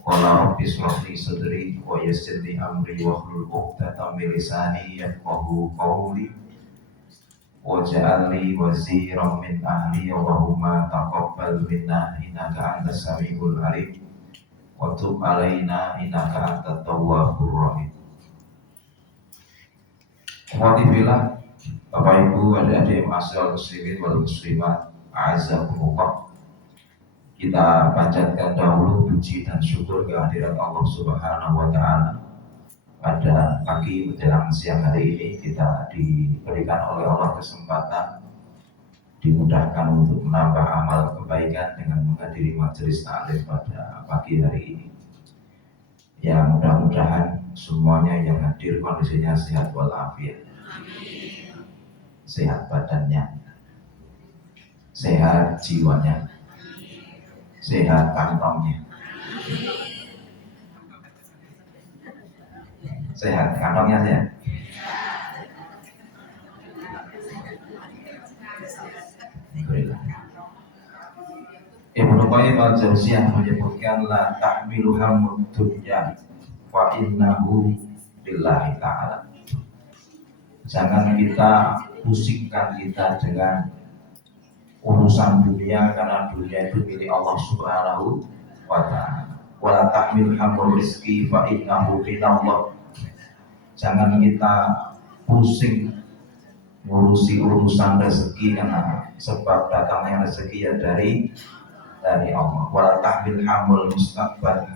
Qala rabbi ishrah li sadri wa yassir li amri wahlul 'uqdatam min lisani yafqahu qawli waj'al li waziran min ahli Allahumma taqabbal minna innaka antas samiul alim wa tub alaina innaka antat tawwabur rahim. Alhamdulillah, Bapak Ibu, adik-adik ma'asyiral muslimin wal muslimat, a'azzakumullah. Kita panjatkan dahulu puji dan syukur kehadirat Allah Subhanahu wa taala. Pada pagi menjelang siang hari ini kita diberikan oleh Allah kesempatan, dimudahkan untuk menambah amal kebaikan dengan menghadiri majelis taklim pada pagi hari ini. Ya, mudah-mudahan semuanya yang hadir kondisinya sehat walafiat. Sehat badannya, sehat jiwanya, sehat kantongnya. Sehat kantongnya sehat. Ibnu Qayyim al-Jauziyah menyebutkan la tahmilu hammud dunya wa innahu lillahi ta'ala. Jangan kita pusingkan kita dengan urusan dunia, karena dunia itu milik Allah Subhanahu wa ta'ala. Wa la tahmil hammur rizqi fa innahu minallah. Jangan kita pusing ngurusi urusan rezeki, karena sebab datangnya rezeki ya dari Allah. Wala tahmil hamul mustaqbal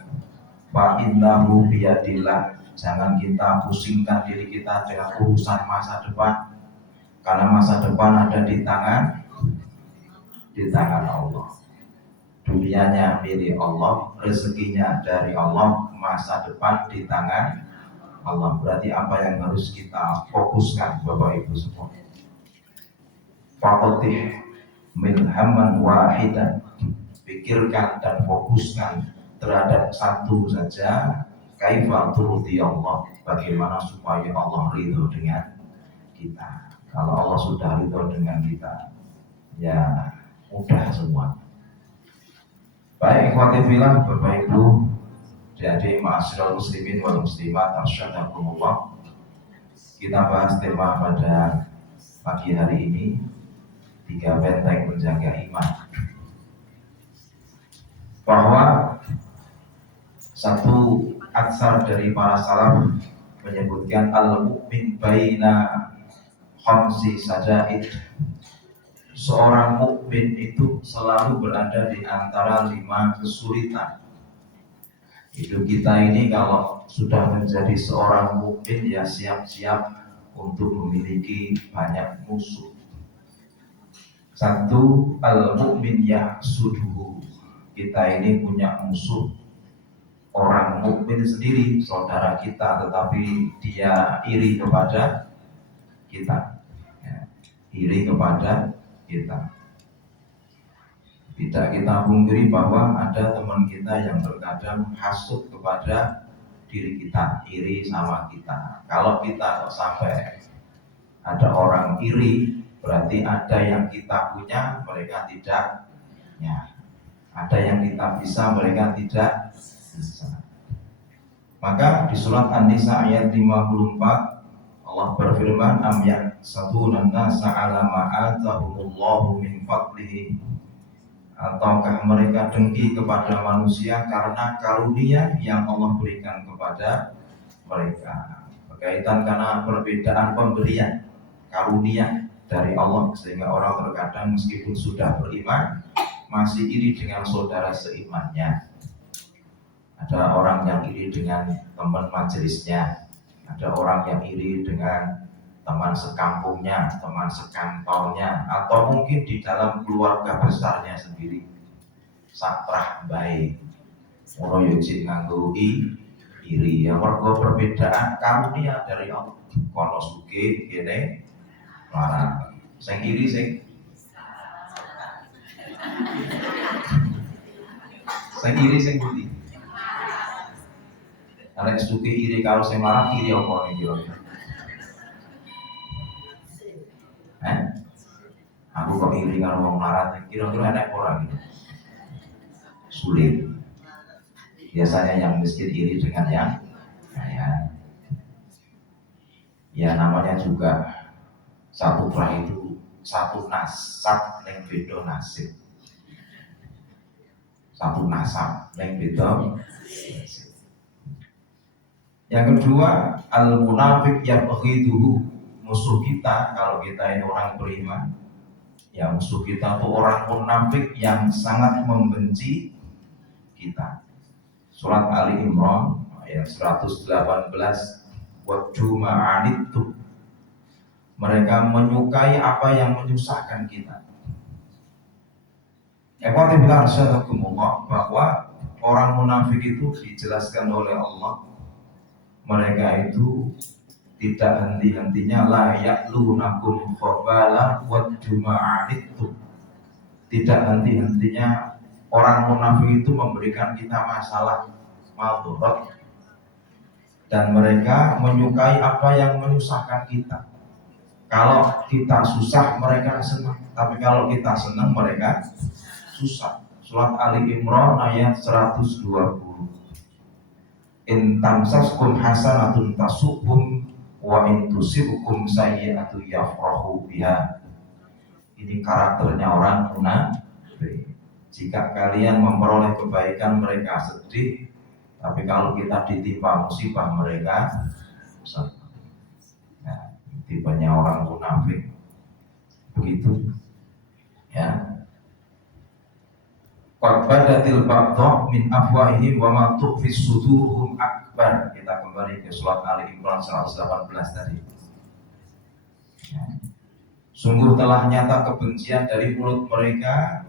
fa innahu biyadillah. Jangan kita pusingkan diri kita dengan urusan masa depan, karena masa depan ada di tangan Allah. Dunianya milik Allah, rezekinya dari Allah, masa depan di tangan Allah. Berarti apa yang harus kita fokuskan, Bapak Ibu semua? Faqatih min hamman wahidan. Pikirkan dan fokuskan terhadap satu saja. Kaifa turdi Allah, bagaimana supaya Allah ridho dengan kita. Kalau Allah sudah ridho dengan kita, ya mudah semua. Baik, ikhwati fillah, Bapak Ibu, jadi ma'asyiral muslimin wal muslimat, asyhadakumullah. Kita bahas tema pada pagi hari ini, 3 benteng menjaga iman. Bahwa satu aksar dari para salaf menyebutkan al-mu'min baina khamsi sajaid. Seorang mukmin itu selalu berada di antara 5 kesulitan. Hidup kita ini kalau sudah menjadi seorang mukmin, ya siap-siap untuk memiliki banyak musuh. Satu, al-mu'min yahsuduhu. Kita ini punya musuh. Orang mukmin sendiri, saudara kita, tetapi dia iri kepada kita, ya, iri kepada kita. Tidak kita pungkiri bahwa ada teman kita yang terkadang hasut kepada diri kita, iri sama kita. Kalau kita sampai ada orang iri, berarti ada yang kita punya, mereka tidak. Ya, ada yang kita bisa, mereka tidak bisa. Maka di surat An-Nisa ayat 54 Allah berfirman, am yahsaduna an-nasa 'ala ma atahumullahu min fadlihi. Ataukah mereka dengki kepada manusia karena karunia yang Allah berikan kepada mereka. Berkaitan karena perbedaan pemberian karunia dari Allah, sehingga orang terkadang meskipun sudah beriman masih iri dengan saudara seimannya. Ada orang yang iri dengan teman majelisnya, ada orang yang iri dengan teman sekampungnya, teman sekantornya, atau mungkin di dalam keluarga besarnya sendiri. Satrah baik, ora yo jek nganggo iri, ya mergo perbedaan karunia dari Allah. Kono sugih kene larang. Sing iri sing pundi? Arek sugih iri karo sing larang, iri apa nek kira-kira? Aku kok iri karo wong larat, kira-kira enak ora gitu. Sulit. Biasanya yang miskin iri dengan yang kaya. Ya namanya juga satu kelah itu satu nasab neng beda nasib. Satu nasab neng beda. Yang kedua, al munafik yang begitu musuh kita kalau kita ini orang beriman. Ya musuh kita itu orang munafik yang sangat membenci kita. Surat Ali Imran ayat 118, waddu ma'anittu, mereka menyukai apa yang menyusahkan kita. Ikhwati billah rasyadakumullah, bahwa orang munafik itu dijelaskan oleh Allah, mereka itu tidak henti-hentinya la ya'lunakum khabala waddu ma'anittu, tidak henti-hentinya orang munafik itu memberikan kita masalah madharat, dan mereka menyukai apa yang menyusahkan kita. Kalau kita susah mereka senang, tapi kalau kita senang mereka susah. Surat Ali Imran ayat 120. In tamsaskum hasanatun tasubhum wa in tusibkum sayyi'atun yafrahu biha. Ini karakternya orang munafik. Jika kalian memperoleh kebaikan mereka sedih, tapi kalau kita ditimpa musibah mereka senang. Nah, tipenya orang munafik begitu ya. Qad badatil baghdha min afwahihim wa ma tukhfis suduruhum akbar. Kita kembali ke surat Ali Imran 118 tadi ya. Sungguh telah nyata kebencian dari mulut mereka,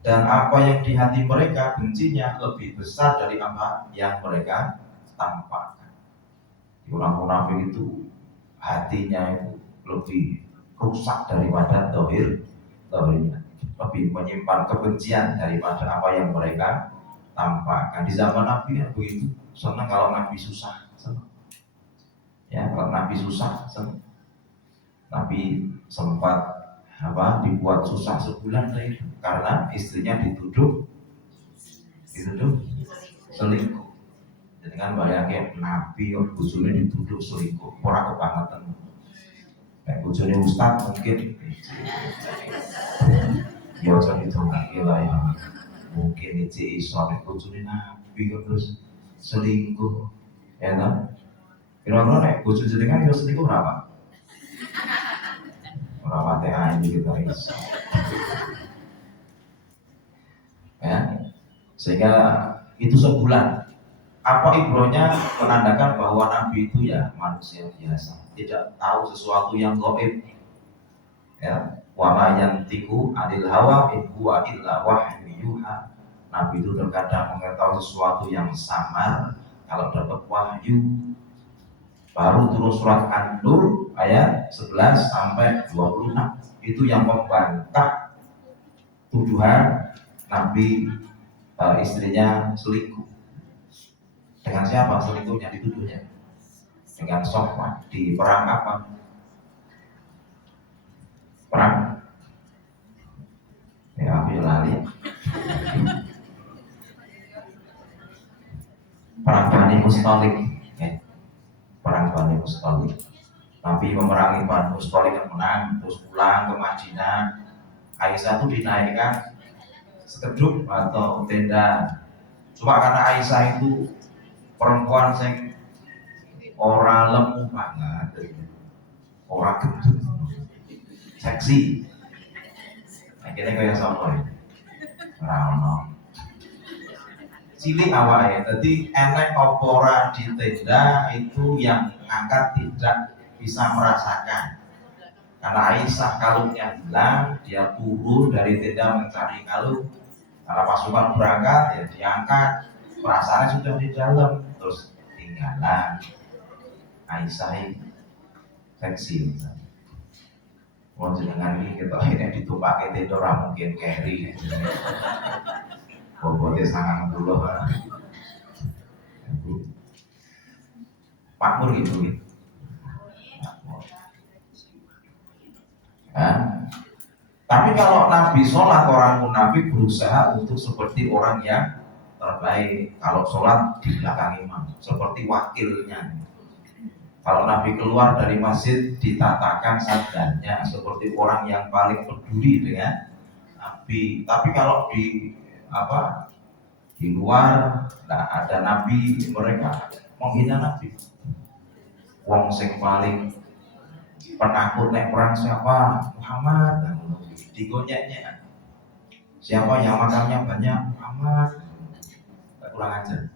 dan apa yang di hati mereka bencinya lebih besar dari apa yang mereka tampakkan. Orang munafik itu hatinya itu lebih rusak daripada dohirnya, lebih menyimpan kebencian daripada apa yang mereka tampakkan. Di zaman Nabi kan begitu, senang kalau Nabi susah, senang. Ya, kalau Nabi susah, senang. Nabi sempat dibuat susah sebulan karena istrinya dituduh selingkuh. Jadi kan bayangin Nabi bojone dituduh selingkuh, ora kebangetan. Kayak bojone ustaz mungkin ya jadi dongake lah ya. Mungkin iki iso nek bojone Nabi kok terus selingkuh. Ya kan? Kira-kira nek bojo jenengan yo selingkuh berapa? Ora pate anjing kita iso. Ya. Sehingga itu sebulan. Apa ibrohnya menandakan bahwa Nabi itu ya manusia biasa, tidak tahu sesuatu yang gaib. Ya, wa ma yantiqu 'anil hawa in huwa illa wahyu yuha. Nabi itu terkadang mengetahui sesuatu yang samar kalau dapat wahyu. Baru turun surat An-Nur ayat 11 sampai 26. Itu yang membantah tuduhan Nabi istrinya selingkuh. Dengan siapa selingkuhnya dituduhnya? Dengan Sofwan. Di perang apa? Perang ya aku lali. Perang Bani Mustalik ya. Perang Bani Mustalik. Nabi memerangi Bani Mustalik yang menang, terus pulang ke Madinah. Aisyah itu dinaikkan sekeduk atau tenda. Cuma karena Aisyah itu perempuan yang ora lemu banget, ora gendut, seksi. Akhirnya kayak sama Rano cilik awalnya. Jadi enek opora di tenda itu yang angkat tidak bisa merasakan. Karena Aisyah kalungnya hilang, dia turun dari tenda mencari kalung. Karena pasukan berangkat ya diangkat, perasaannya sudah di dalam, terus tinggalan. Aisyah ini seksi. Kalau jenengan ini kita akhirnya ditumpaki tenda ora mungkin carry. Bobotnya 90. Makmur gitu. Nah, tapi kalau Nabi sholat, orang munafik berusaha untuk seperti orang yang terbaik. Kalau sholat di belakang imam, seperti wakilnya. Kalau Nabi keluar dari masjid ditatakan sabdanya seperti orang yang paling peduli dengan Nabi. Tapi kalau di luar nah ada Nabi, mereka menghina Nabi. Wong sing paling penakut nek perang siapa? Muhammad. Digonyeknya. Siapa yang makannya banyak? Muhammad. Kurang ajar.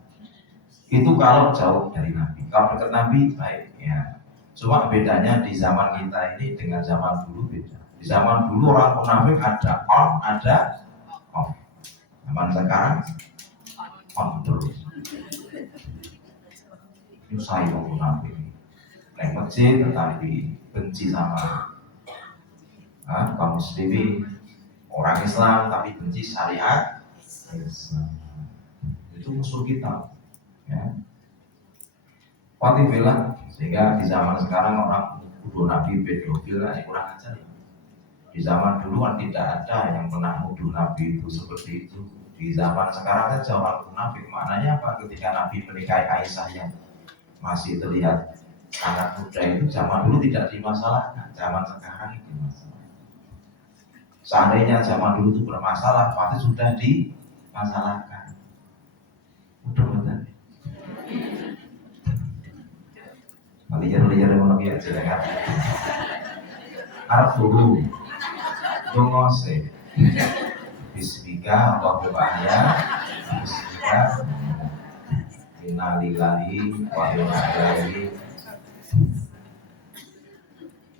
Itu kalau jauh dari Nabi. Kalau dekat Nabi baik ya. Cuma bedanya di zaman kita ini dengan zaman dulu beda. Di zaman dulu orang munafik ada on, ada off. Zaman sekarang on terus. Itu saya munafik. Naik masjid tetapi benci sama kaum muslimin, orang Islam tapi benci syariat Islam. Itu musuh kita. Ya. Fatih bilang sehingga di zaman sekarang orang nuduh Nabi pedofil kurang ajar. Di zaman dulu kan tidak ada yang pernah nuduh Nabi itu seperti itu. Di zaman sekarang saja orang munafik. Maknanya apa? Ketika Nabi menikahi Aisyah yang masih terlihat sangat muda itu zaman dulu tidak dimasalahkan. Zaman sekarang itu masalah. Seandainya zaman dulu itu bermasalah, pasti sudah dimasalahkan. Mudah-mudahan. Liar-liar yang lagi aja kan. Arab dulu Dongose Bismika Allahu Akbar. Bismika Innalillahi wa inna ilaihi.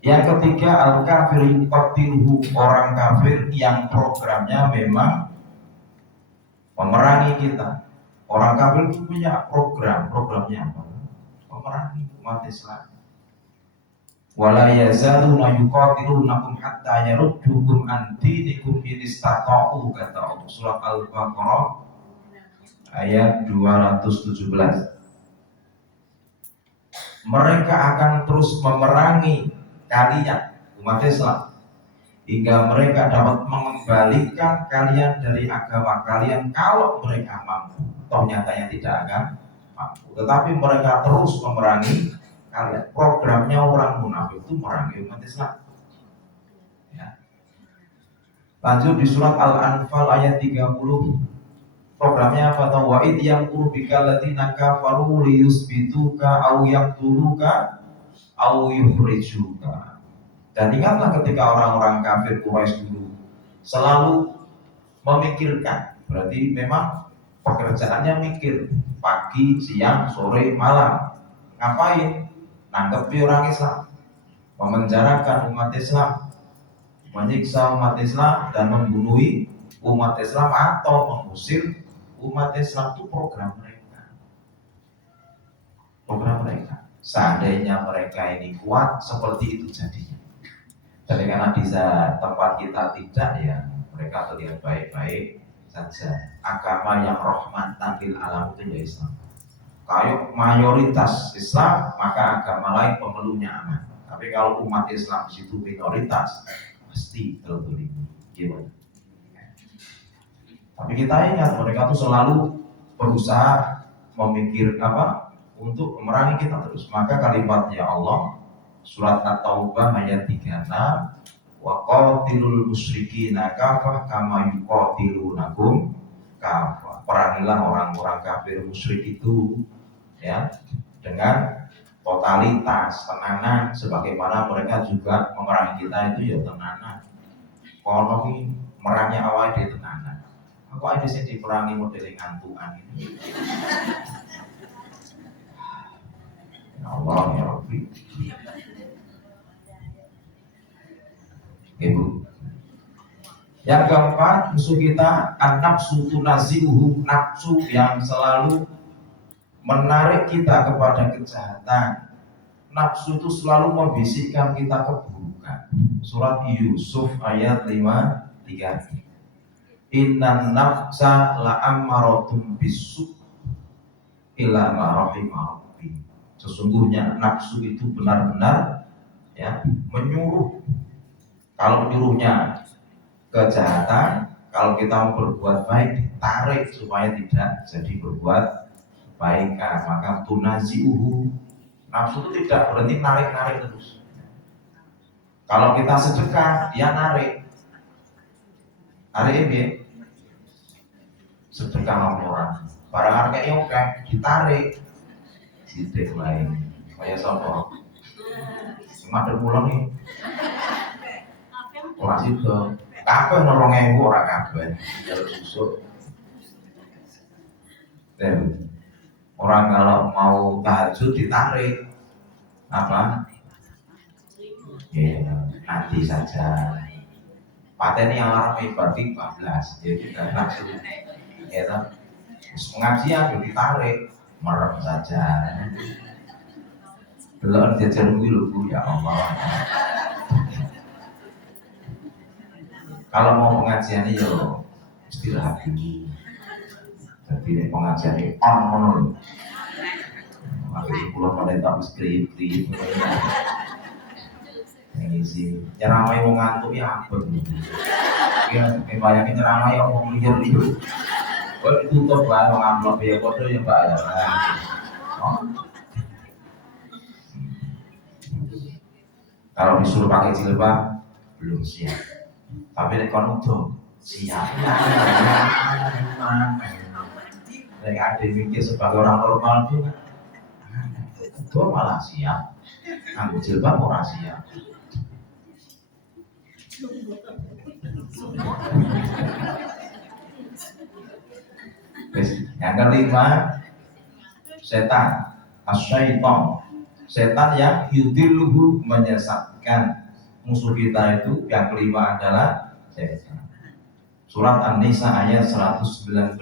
Yang ketiga al-kafir yuqatiluhu, orang kafir yang programnya memang memerangi kita. Orang kafir itu punya programnya apa? Memerangi umat Islam. Wala yazaluna yuqatilunakum hatta yaruddukum an dinikum in istata'u, kata Allah surat Al-Baqarah ayat 217. Mereka akan terus memerangi kalian umat Islam hingga mereka dapat mengembalikan kalian dari agama kalian kalau mereka mampu. Toh nyatanya tidak akan mampu, tetapi mereka terus memerangi kalian. Programnya orang munafik itu memerangi umat Islam ya. Lanjut di surat Al-Anfal ayat 30. Programnya apa? Wa id yamkuru bika alladziina kafaru liyusbituka aw yaqtuluka aw yukhrijuka. Dan ingatlah ketika orang-orang kafir Quraisy dulu selalu memikirkan, berarti memang pekerjaannya mikir pagi, siang, sore, malam. Ngapain? Nangkepi orang Islam, memenjarakan umat Islam, menyiksa umat Islam dan membunuh umat Islam atau mengusir umat Islam. Itu program mereka. Seandainya mereka ini kuat, seperti itu jadinya. Jadi karena di tempat kita tidak, ya mereka terlihat baik-baik saja. Agama yang rahmatan lil alam itu ya Islam. Kalau mayoritas Islam, maka agama lain pemeluknya aman. Tapi kalau umat Islam di situ minoritas, pasti tertulis. Gimana? Tapi kita ingat mereka tuh selalu berusaha memikir untuk memerangi kita terus. Maka kalimatnya Allah surat At-Taubah ayat 36, wa qatilul musyrikina kafah kama yuqatilunakum kafah. Perangilah orang-orang kafir musyrik itu ya dengan totalitas, tenanan, sebagaimana mereka juga memerangi kita itu ya tenanan. Kalau ini merangnya awal dia tenanan. Aku ada sih diperangi model ngantuan ini. Ya Allah ya Rabbi. Ibu. Yang keempat, musuh kita an-nafsu tunazi'uhu, nafsu yang selalu menarik kita kepada kejahatan. Nafsu itu selalu membisikkan kita keburukan. Surat Yusuf ayat 53. Innan nafsa la'ammarotum bisu' ila ma rahima rabbi. Sesungguhnya nafsu itu benar-benar ya menyuruh. Kalau menyuruhnya kejahatan, Kalau kita mau berbuat baik, ditarik supaya tidak jadi berbuat baik. Maka tunaziuhu, nafsu itu tidak berhenti narik terus. Kalau kita sedekah, dia narik ini sedekah sama orang. Barang harganya oke, ditarik, sidik lain. Kayak sopo, madem pulang nih, orang situ. Kabeh nolong ora kabeh jalur susuk. Dan orang kalau mau tahajud ditarik apa? Ya, nanti saja. Paten yang orang berarti 14, jadi tidak nafsu. Ya kan? Pengajian ditarik, merem saja. Belum jajan dulu ya Allah. Kalau mau pengajian yo istirahat dulu. Jadi ini pengajian ini on menurut. Akhirnya pulang pada tak skrip. Ini sih nyeramai mau ngantuk ya apa? Ya, bayangin nyeramai mau liur. Kalau ditutup lah mau ngambil biaya kode ya Pak ya. Kalau disuruh pakai jilbab belum siap. Tapi nek kon utuh siap. Nek ada mikir sebagai orang normal itu malah siap. Anggo jilbab ora siap. Yang kelima, setan, asyaiton. Setan yang yudilluhu, menyesatkan musuh kita itu. Yang kelima adalah setan. Surat An-Nisa ayat 119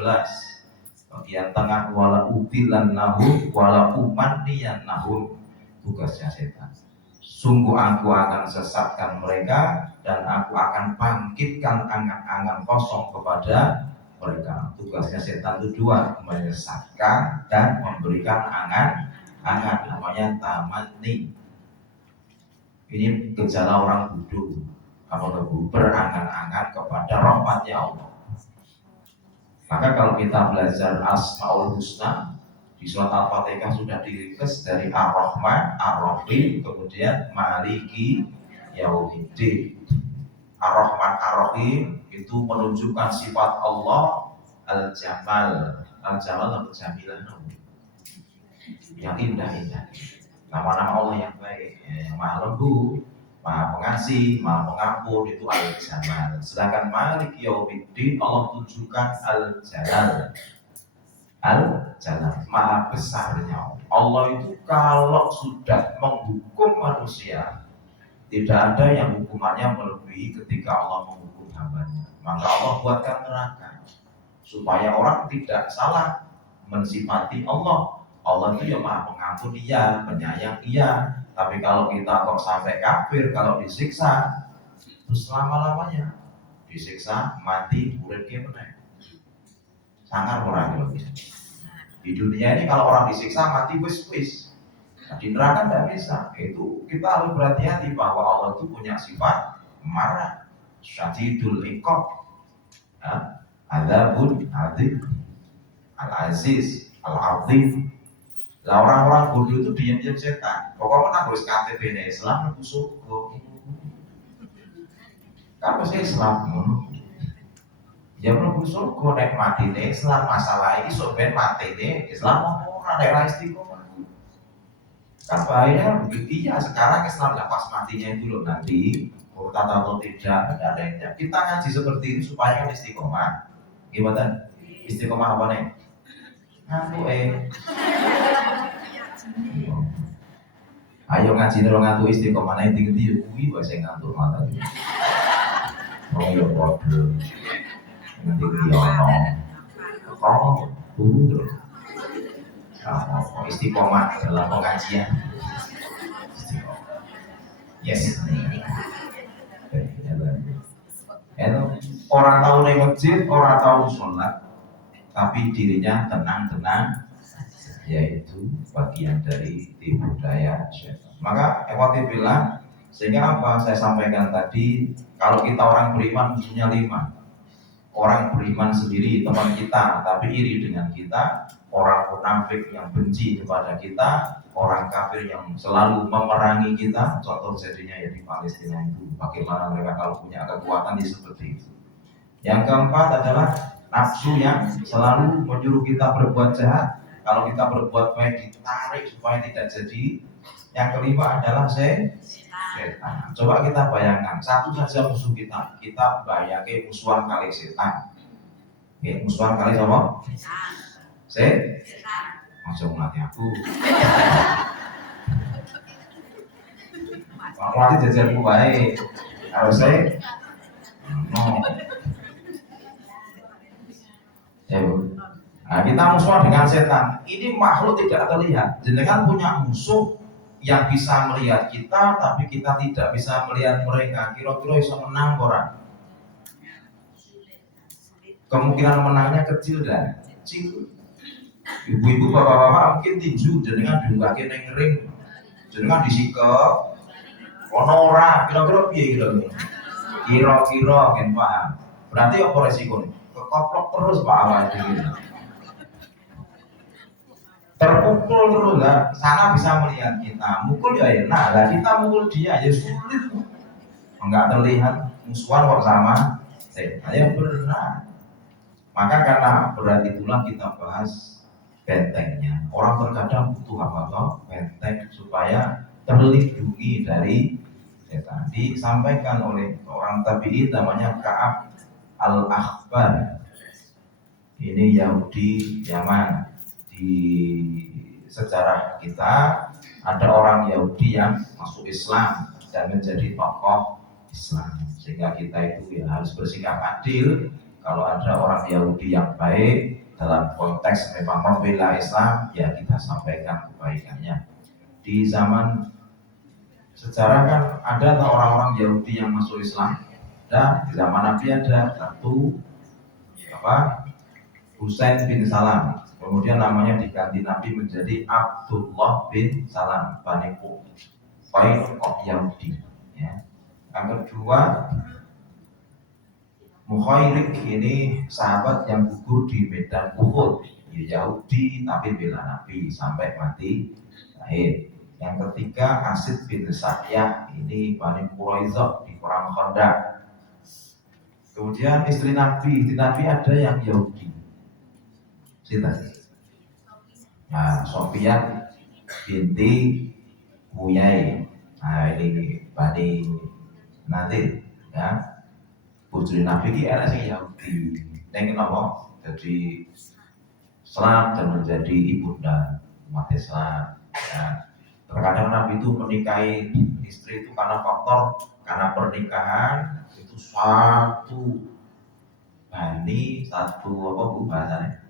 bagian tengah, wala ubilan nahu wala umandiyan nahu. Tugasnya setan, sungguh aku akan sesatkan mereka dan aku akan bangkitkan angan-angan kosong kepada mereka. Tugasnya setan itu dua, menyesatkan dan memberikan angan-angan, namanya tamanni. Ini gejala orang bodoh, berangan-angan kepada rahmatnya Allah. Maka kalau kita belajar Asmaul Husna di surat Al-Fatihah sudah diringkas dari Ar-Rahman, Ar-Rahim, kemudian Maliki Yaumiddin. Ar-Rahman, Ar-Rahim itu menunjukkan sifat Allah Al-Jamal. Al-Jamal atau Jamilah, yang indah-indah. Nama-nama Allah yang baik, yang maha lembut, maha pengasih, maha pengampun, itu Al-Jamal. Sedangkan Malik Yaumiddin Allah tunjukkan Al-Jalal. Al-Jalal, maha besarnya Allah itu. Kalau sudah menghukum manusia, tidak ada yang hukumannya melebihi ketika Allah menghukum hambanya. Maka Allah buatkan neraka supaya orang tidak salah mensifati Allah. Allah itu ya maha pengampun, iya, penyayang, iya. Tapi kalau kita kok sampai kafir, kalau disiksa terus selama-lamanya disiksa, mati, urip ki meneh. Sangat orang gitu. Di dunia ini kalau orang disiksa mati wis. Nah, di neraka tidak bisa. Itu kita harus berhati-hati bahwa Allah itu punya sifat marah, syadidul iqab, adzabun adzim, al-aziz, al-azim. Lah orang-orang bodoh itu diam-diam setan. Pokoknya nak harus KTP Islam itu surga. Kan mesti Islam. Ya belum surga, nek mati Islam. Masalah ini sobat mati Islam orang daerah istiqomah. Kan bahaya begitu ya. Sekarang Islam lepas matinya itu loh, nanti urutan atau tidak ada yang kita ngaji seperti ini supaya kan istiqomah. Gimana? Istiqomah apa nih? Ngaku ayo ngaji nang ngantuk istiqomah nek ndi-ndi yo kuwi wae sing ngantuk mata. Oh yo padha. Ndi-ndi ono. Oh, terus. Istiqomah dalam pengajian. Yes. Orang tahu ning masjid, orang tahu sholat, tapi dirinya tenang-tenang, yaitu bagian dari tipu daya syaitan. Maka ikhwati billah, sehingga apa saya sampaikan tadi, kalau kita orang beriman musuhnya 5. orang beriman sendiri teman kita tapi iri dengan kita, orang munafik yang benci kepada kita, orang kafir yang selalu memerangi kita. Contoh jadinya ya di Palestina itu, bagaimana mereka kalau punya kekuatan di seperti itu. Yang keempat adalah nafsu yang selalu menyuruh kita berbuat jahat. Kalau kita berbuat baik ditarik supaya tidak jadi. Yang kelima adalah setan. Coba kita bayangkan, satu saja musuh kita. Kita bayangkan musuhan kali setan. Oke, musuhan kali apa? Setan. Masuk mati aku. Mati jajarku baik. Harus no. Nah, kita musuh dengan setan. Ini makhluk tidak terlihat. Jenengan punya musuh yang bisa melihat kita, tapi kita tidak bisa melihat mereka. Kira-kira bisa menang orang. Kemungkinan menangnya kecil dan kecil. Ibu-ibu, bapak-bapak mungkin tinju, jenengan diunggakin yang ring, jenengan disikap, ono ora, kira-kira piye kira-kira? Kira-kira kan paham. Berarti apa resikonya? Kekoplok terus Pak awal ini. Terpukul terus lah, sana bisa melihat kita, mukul ya enak lah, kita mukul dia ya sulit, enggak terlihat musuhan bersama. Ayo benar. Maka karena berat itulah kita bahas bentengnya. Orang terkadang butuh apa toh? Benteng supaya terlindungi dari setan. Disampaikan oleh orang tabi'in namanya Ka'ab al-Akhbar. Ini Yahudi Yaman. Di sejarah kita ada orang Yahudi yang masuk Islam dan menjadi tokoh Islam, sehingga kita itu ya harus bersikap adil. Kalau ada orang Yahudi yang baik dalam konteks memang membela Islam, ya kita sampaikan kebaikannya. Di zaman sejarah kan ada orang-orang Yahudi yang masuk Islam, dan di zaman Nabi ada satu Husain bin Salam. Kemudian namanya diganti Nabi menjadi Abdullah bin Salam Bani Quraisyah Yahudi. Ya. Yang kedua, Mukhairik ini sahabat yang gugur di medan Uhud. Yahudi tapi bela Nabi sampai mati lahir. Yang ketiga, Asid bin Sa'yah ini Bani Quraisyah di perang Khandaq. Kemudian istri Nabi ada yang Yahudi. Nah, Sofyan binti Huyai. Nah, ini Bani Nadir, ya. Putri Nabi ini era sing Yahudi. Neng kenapa? Jadi Islam dan menjadi ibunda umat Islam. Ya. Terkadang Nabi itu menikahi istri itu karena faktor, karena pernikahan itu satu bani, satu apa bu bahasanya?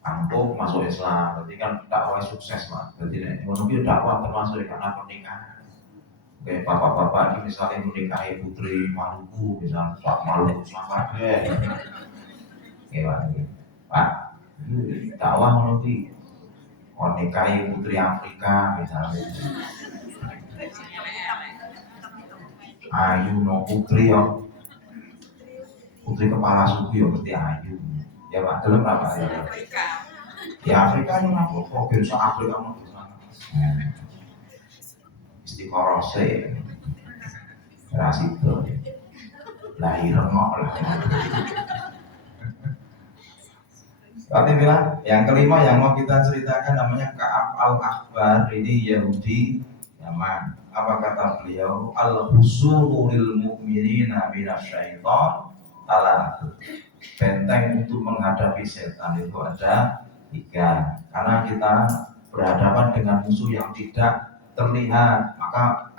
Kampung masuk Islam, berarti kan dakwah sukses lah. Berarti menurut dakwah termasuk karena pernikahan. Oke, bapak-bapak ini misalnya menikahi putri Maluku, misalnya Pak Maluku Selatan, oke Pak, dakwah menurut menikahi putri Afrika misalnya. Ayu no putri yo, putri kepala suku yo berarti ayu. Ya Pak, dalam apa ya? Ya Afrika yang aku kok bisa Afrika mau bisa. Istiqorose, rasito, lahir remok lah. Berarti bilang, yang kelima yang mau kita ceritakan namanya Ka'ab al-Akhbar. Ini Yahudi Yaman. Apa kata beliau? Al-husulu lil mu'minina minasyaiton talat. Benteng untuk menghadapi setan itu ada 3. Karena kita berhadapan dengan musuh yang tidak terlihat, maka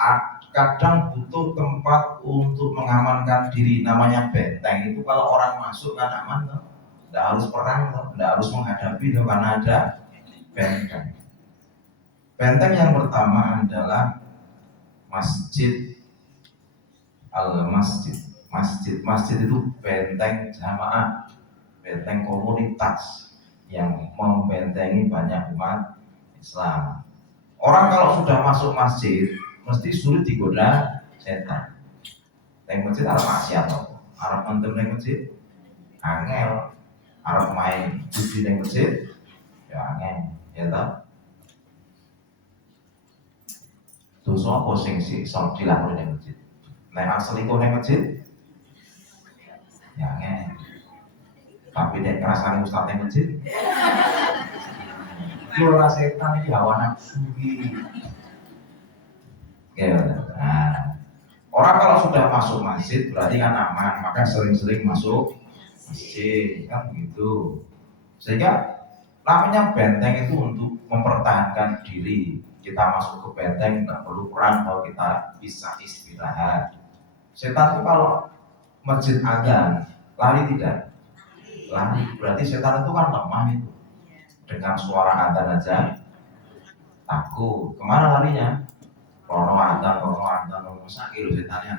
kadang butuh tempat untuk mengamankan diri, namanya benteng. Itu kalau orang masuk kan aman tuh. Tidak harus perang tuh, tidak harus menghadapi tuh, karena ada benteng. Benteng yang pertama adalah masjid al-masjid. Masjid itu benteng jamaah, benteng komunitas yang membentengi banyak umat Islam. Orang kalau sudah masuk masjid mesti sulit digoda setan. Teng masjid arep maksiat apa? Arep mentem ning masjid angel arep main judi ning masjid ya angel ya toh. Dosa apa sing iso dilakoni ning masjid? Nek selingkuh ning masjid ya angel. Tapi nek ngrasani ustaz ning masjid ora setan iki hawa nafsu iki. Ya, nah, orang kalau sudah masuk masjid berarti kan aman, maka sering-sering masuk masjid kan begitu. Sehingga namanya benteng itu untuk mempertahankan diri. Kita masuk ke benteng nggak perlu perang kalau kita bisa istirahat. Setan itu kalau masjid azan lari tidak? Lari. Berarti setan itu kan lemah itu. Dengan suara azan aja takut. Kemana larinya? Kono andan, sakit loh setannya.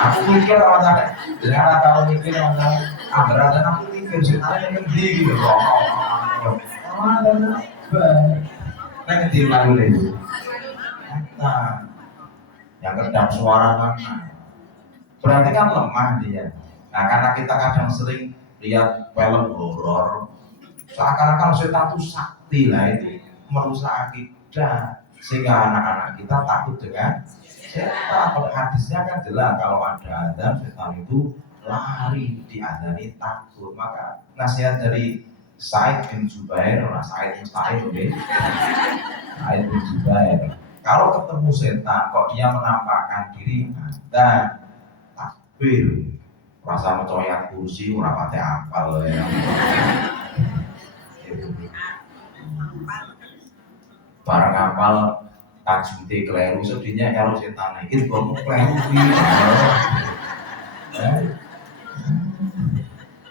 Aku mikir sama tadi, jangan tahu mikir sama tadi. Agar aku mikir setannya yang gede gitu. Andan, neng di lagu itu. Nah, yang kedap suara mana? Berarti kan lemah dia. Nah, karena kita kadang sering lihat film horor, seakan-akan setan itu sakti lah itu merusak akidah. Sehingga anak-anak kita takut dengan setan. Kalau hadisnya kan jelas kalau ada azan setan itu lari, diazani takut. Maka nasihat dari Sa'id bin Jubair, orang Sa'id Musta'id, Sa'id bin Jubair, kalau ketemu setan kok dia menampakkan diri ada takbir, rasa mencoyak kursi ora pate apal ya. Barang apal tajute kleru sedihnya kalau setan iki kok kleru iki.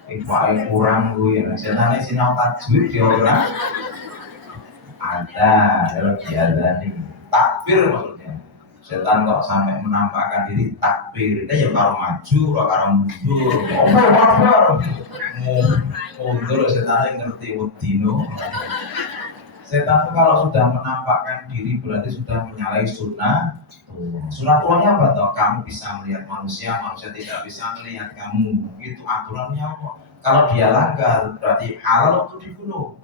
Iku kurang kuwi setane sinau tajwid ya ora. Ada kalau diazani takbir maksudnya. Setan kok sampai menampakkan diri takbir. Itu ya karo maju, karo mundur. Allahu Akbar. Mundur setan ngerti wedino. Setan itu kalau sudah menampakkan diri berarti sudah menyalahi sunnah. Sunnahnya apa toh? Kamu bisa melihat manusia, manusia tidak bisa melihat kamu. Itu aturannya apa? Kalau dia langgar berarti halal untuk dibunuh.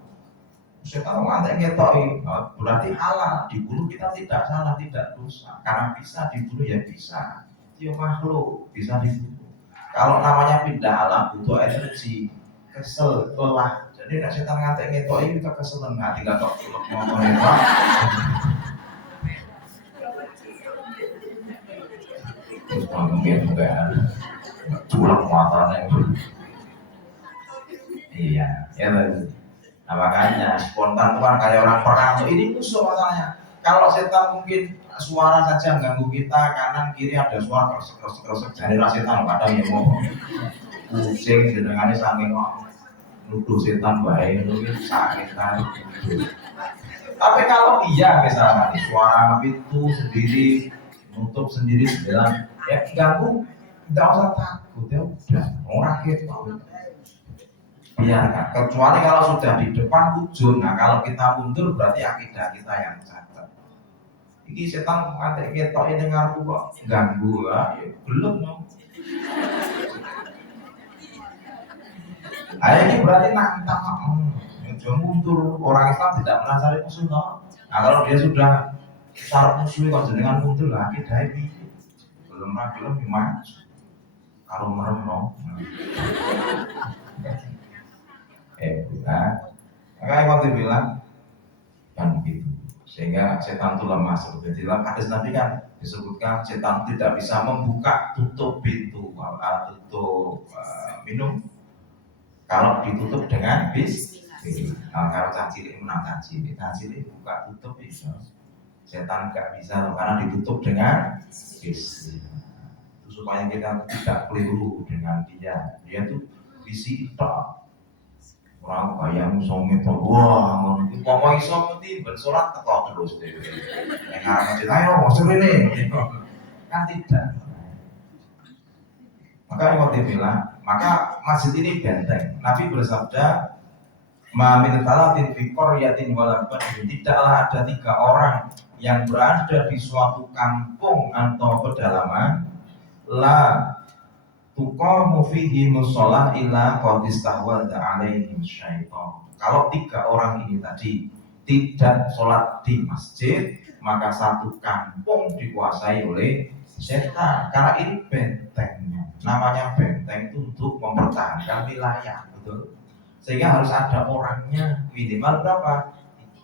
Setan ngantek ngetoi, berarti halal dibunuh, kita tidak salah, tidak dosa. Karena bisa dibunuh ya bisa. Dia makhluk bisa dibunuh. Kalau namanya pindah alam butuh energi, kesel, lelah. Jadi nek setan ngantek ngetoi kita keselan nggak tinggal kok ngomong itu. Terus ngomongin juga curang matanya. Iya, ya betul. Nah makanya spontan itu kan kayak orang perang. Ini musuh masalahnya. Kalau setan mungkin suara saja mengganggu kita, kanan kiri ada suara keresek jadi setan kadang ya mau pusing jenengannya saking nuduh setan baik itu sakit kan. Tapi kalau iya misalnya suara pintu sendiri nutup sendiri bilang ya ganggu, tidak usah takut ya udah orang kita biarkan. Kecuali kalau sudah di depan ujung. Nah kalau kita mundur berarti akidah kita yang cacat. Ini setan ngantek ketok ini ngaruh kok ganggu ya belum no. Ini berarti nantang. Jangan mundur. Orang Islam tidak pernah cari musuh no. Nah kalau dia sudah syarat musuh kok jenengan mundur lah akidah ini belum gimana? Kalau merem no. Makanya waktu bilang kan begitu. Sehingga setan itu lemah seperti dalam hadis Nabi kan disebutkan setan tidak bisa membuka tutup pintu tutup minum kalau ditutup dengan bis. Nah, kalau cacili menang cacili buka tutup bisa. Setan nggak bisa karena ditutup dengan bis. Supaya kita tidak keliru dengan dia tuh visi tok. Orang bayang songit tuh, wah, ngomong iso mesti bersolat teko terus deh. Yang ngarang masjid, ayo masuk ini, kan tidak. Maka waktu bilang, maka masjid ini benteng. Nabi bersabda, "Ma min talatin fi qaryatin wala badin." Tidaklah ada 3 orang yang berada di suatu kampung atau pedalaman, la tuqamu fihi musholah illa qad istahwadha alaihim syaitan. Kalau 3 orang ini tadi tidak sholat di masjid, maka satu kampung dikuasai oleh setan. Karena ini bentengnya. Namanya benteng itu untuk mempertahankan wilayah, betul. Sehingga harus ada orangnya minimal berapa?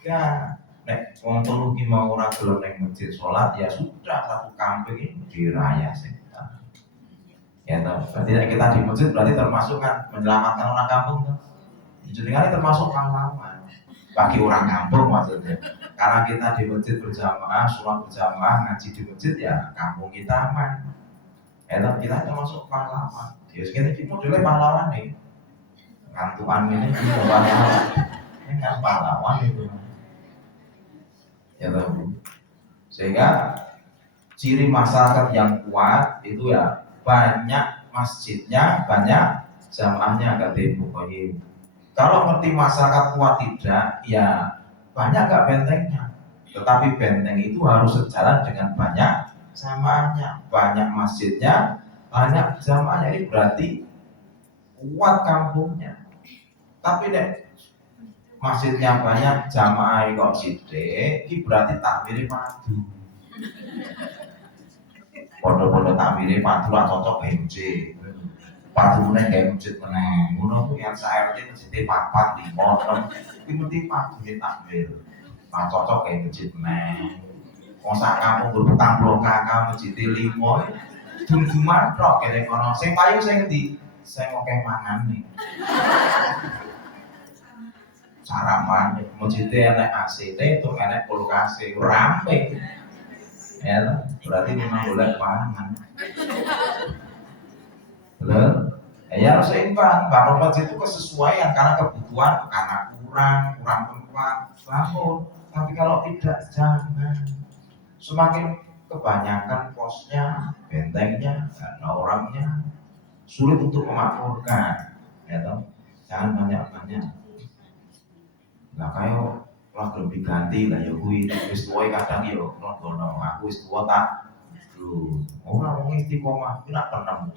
3. Nek wong telu ki mau ora gelem ning masjid sholat, ya sudah satu kampung ini diraya setan. Ya toh, berarti kita di masjid berarti termasuk kan menyelamatkan orang kampung toh. Jadi kan termasuk pahlawan bagi orang kampung maksudnya. Karena kita di masjid berjamaah, sholat berjamaah, ngaji di masjid, ya kampung kita aman. Ya toh, kita termasuk pahlawan. Ya sekarang kita modelnya pahlawan nih. Kantuan ini kita pahlawan. Ini kan pahlawan itu. Ya toh. Sehingga ciri masyarakat yang kuat itu ya banyak masjidnya, banyak jamaahnya, kata Ibu Qayyim. Kalau ngerti masyarakat kuat tidak, ya banyak gak bentengnya. Tetapi benteng itu harus sejalan dengan banyak jamaahnya, banyak masjidnya, banyak jamaahnya. Ini berarti kuat kampungnya. Tapi deh masjidnya banyak, jamaah kok sidik, ini berarti takmire padu. Podo-podo takmire padu lah cocok kayak masjid. Padu meneh kayak masjid meneh. Ngono ku yang RT masjid 4, 5, 6. Iki mesti padu takmir. Nah cocok kayak masjid meneh. Wong sak kampung berpetang puluh kakak masjid 5. Dum-duman tok kene kono. Sing payu sing endi? Sing akeh mangane. Sarapan masjidnya enak AC-ne, tuh enak kulkase, rame. Ya, berarti memang boleh pangan. Betul? Ya harus seimbang. Bangun masjid itu kesesuaian karena kebutuhan, karena kurang tempat bangun. Tapi kalau tidak, jangan. Semakin kebanyakan posnya, bentengnya, karena orangnya sulit untuk memakmurkan. Ya toh? Jangan banyak-banyak. Lah kayak lah belum diganti lah ya kuwi wis tuwa kadang ya ngono aku wis tuwa tak lho ora wong istiqomah kuwi nak penemu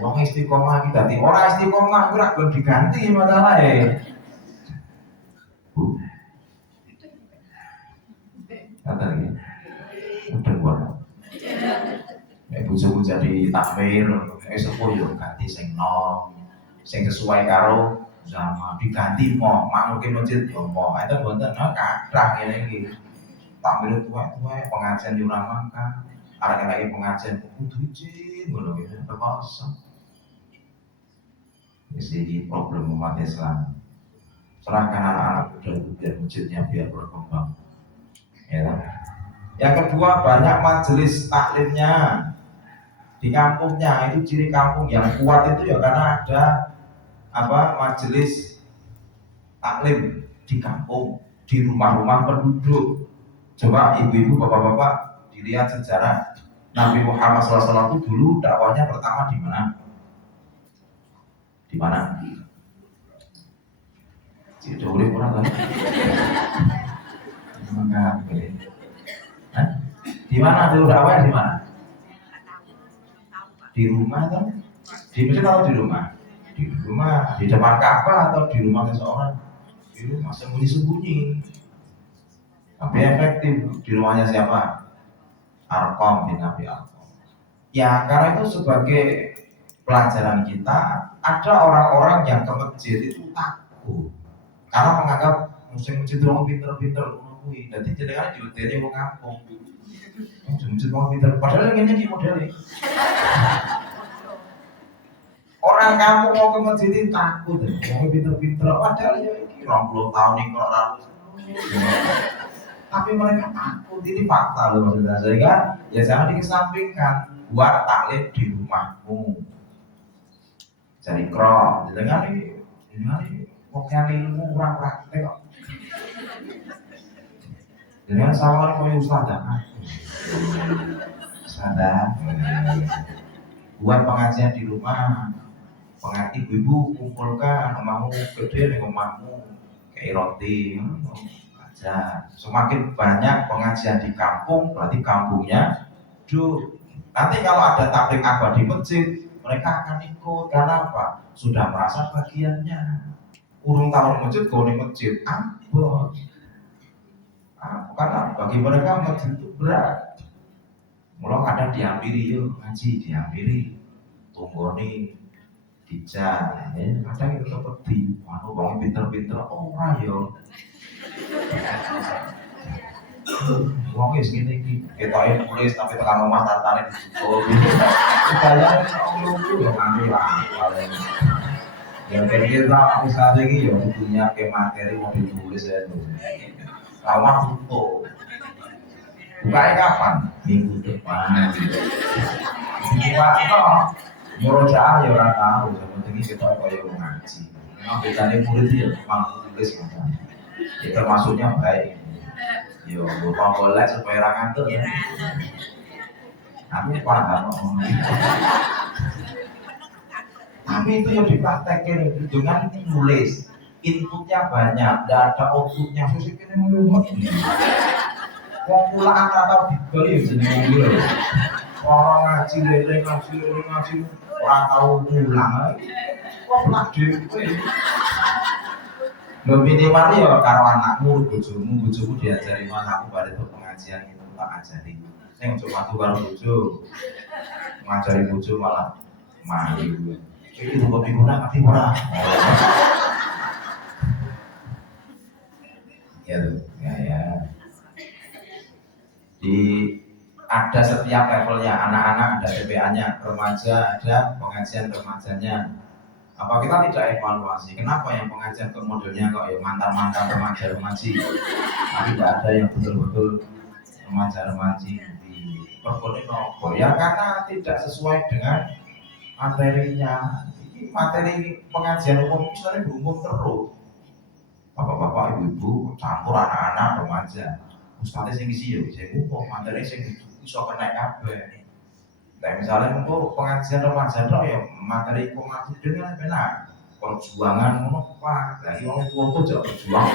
wong istiqomah iki dadi ora istiqomah kuwi ora belum diganti masalahe kata iki udah buat bojoku jadi takmir sepuh yo ganti sing nom sing sesuai karo sama diganti mau makmur masjid yo mau itu buatan kadrah ngene iki takmir tuwek-tuwek pengajian yo ora mangka arek-arek pengajian kudu izin ngono gitu terpaksa jadi problem umat Islam serahkan anak-anak muda itu biar masjidnya biar berkembang ya kan? Yang kedua banyak majelis taklimnya di kampungnya itu ciri kampung yang kuat itu ya karena ada majelis taklim di kampung, di rumah-rumah penduduk. Coba ibu-ibu, bapak-bapak dilihat sejarah Nabi Muhammad SAW itu dulu dakwahnya pertama di mana? Di mana? Jadi boleh kurang lagi. Di mana dulu dakwahnya di mana? Di rumah kan? Di masjid atau di rumah? Di rumah, di depan Ka'bah atau di rumah seseorang? Di rumah sembunyi-sembunyi. Tapi efektif. Di rumahnya siapa? Arqam bin Abi Arqam. Ya karena itu sebagai pelajaran kita, ada orang-orang yang ke masjid itu takut karena menganggap masjid orang pinter-pinter kuwi. Dadi jenengan diudeni wong kampung. Masjid wong pinter. Padahal ngene iki modele. Orang kampung mau ke masjid itu takut, mau pinter-pinter, padahal ya ini 20 tahun ini kok lalu. Tapi mereka takut, ini fakta loh maksudnya. Sehingga ya jangan dikesampingkan, buat taklim di rumahmu. Jadi krok, dengan ini pokoknya ilmu kurang praktek kok. Dengan sawar koyo ustadzah. Ustadzah. Buat pengajian di rumah. Pengerti ibu-ibu kumpulkan omahmu gede nih omahmu kayak roti aja. Semakin banyak pengajian di kampung berarti kampungnya hidup. Nanti kalau ada tablik akbar di masjid, mereka akan ikut. Karena apa? Sudah merasa bagiannya. Urung tahu masjid, kau di masjid, abot. Karena bagi mereka masjid itu berat. Mulai kadang dihampiri, yuk ngaji dihampiri, tunggoni, dijak, kadang itu seperti, waduh bang pinter-pinter, orang yo. Wongnya segini, kita ini tulis tapi tekan rumah tartane dijual. Bayar lucu ya nanti lah. Yang kayak kita misalnya ini ya punya ke materi mau ditulis ya itu. Lama tutup. Bukanya kapan? Minggu depan. Buka kok. Murojaah ya orang tahu. Seperti ini kita kayak ngaji. Memang bedanya murid itu ya memang tulis macam. Ya termasuknya baik. Yo, lupa boleh supaya orang ngantuk ya. Aku paham. Tapi itu yang dipraktekin dengan nulis. Inputnya banyak, tidak ada outputnya. Susik ini melumat. Wong pulaan atau dibeli jenenge lho. Orang ngaji lele ngaji orang tahu pulang. Kok pelak dhewe. Lho minimal ya karo anakmu, bojomu diajari mas aku bare untuk pengajian itu tak ajari. Sing ojo matu karo bojo. Ngajari bojo malah mari. Iki kok diguna ngerti ora? Ya. Ada setiap levelnya, anak-anak ada TPA-nya, remaja ada pengajian remajanya. Apa kita tidak evaluasi? Kenapa yang pengajian ke modelnya kok ya mantan-mantan remaja-remaji? Tapi tidak ada yang betul-betul remaja-remaji di perkuliahan nopo. Ya karena tidak sesuai dengan materinya. Materi pengajian umum misalnya berumum terus. Bapak-bapak, ibu-ibu, campur anak-anak remaja. Ustadz sing isi yo, saya umum materi sing iso kena kabeh. Nah misalnya untuk pengajian remaja tok ya materi komatudin kan benar. Perjuangan ngono Pak. Lagi wong tua tuh jauh berjuang.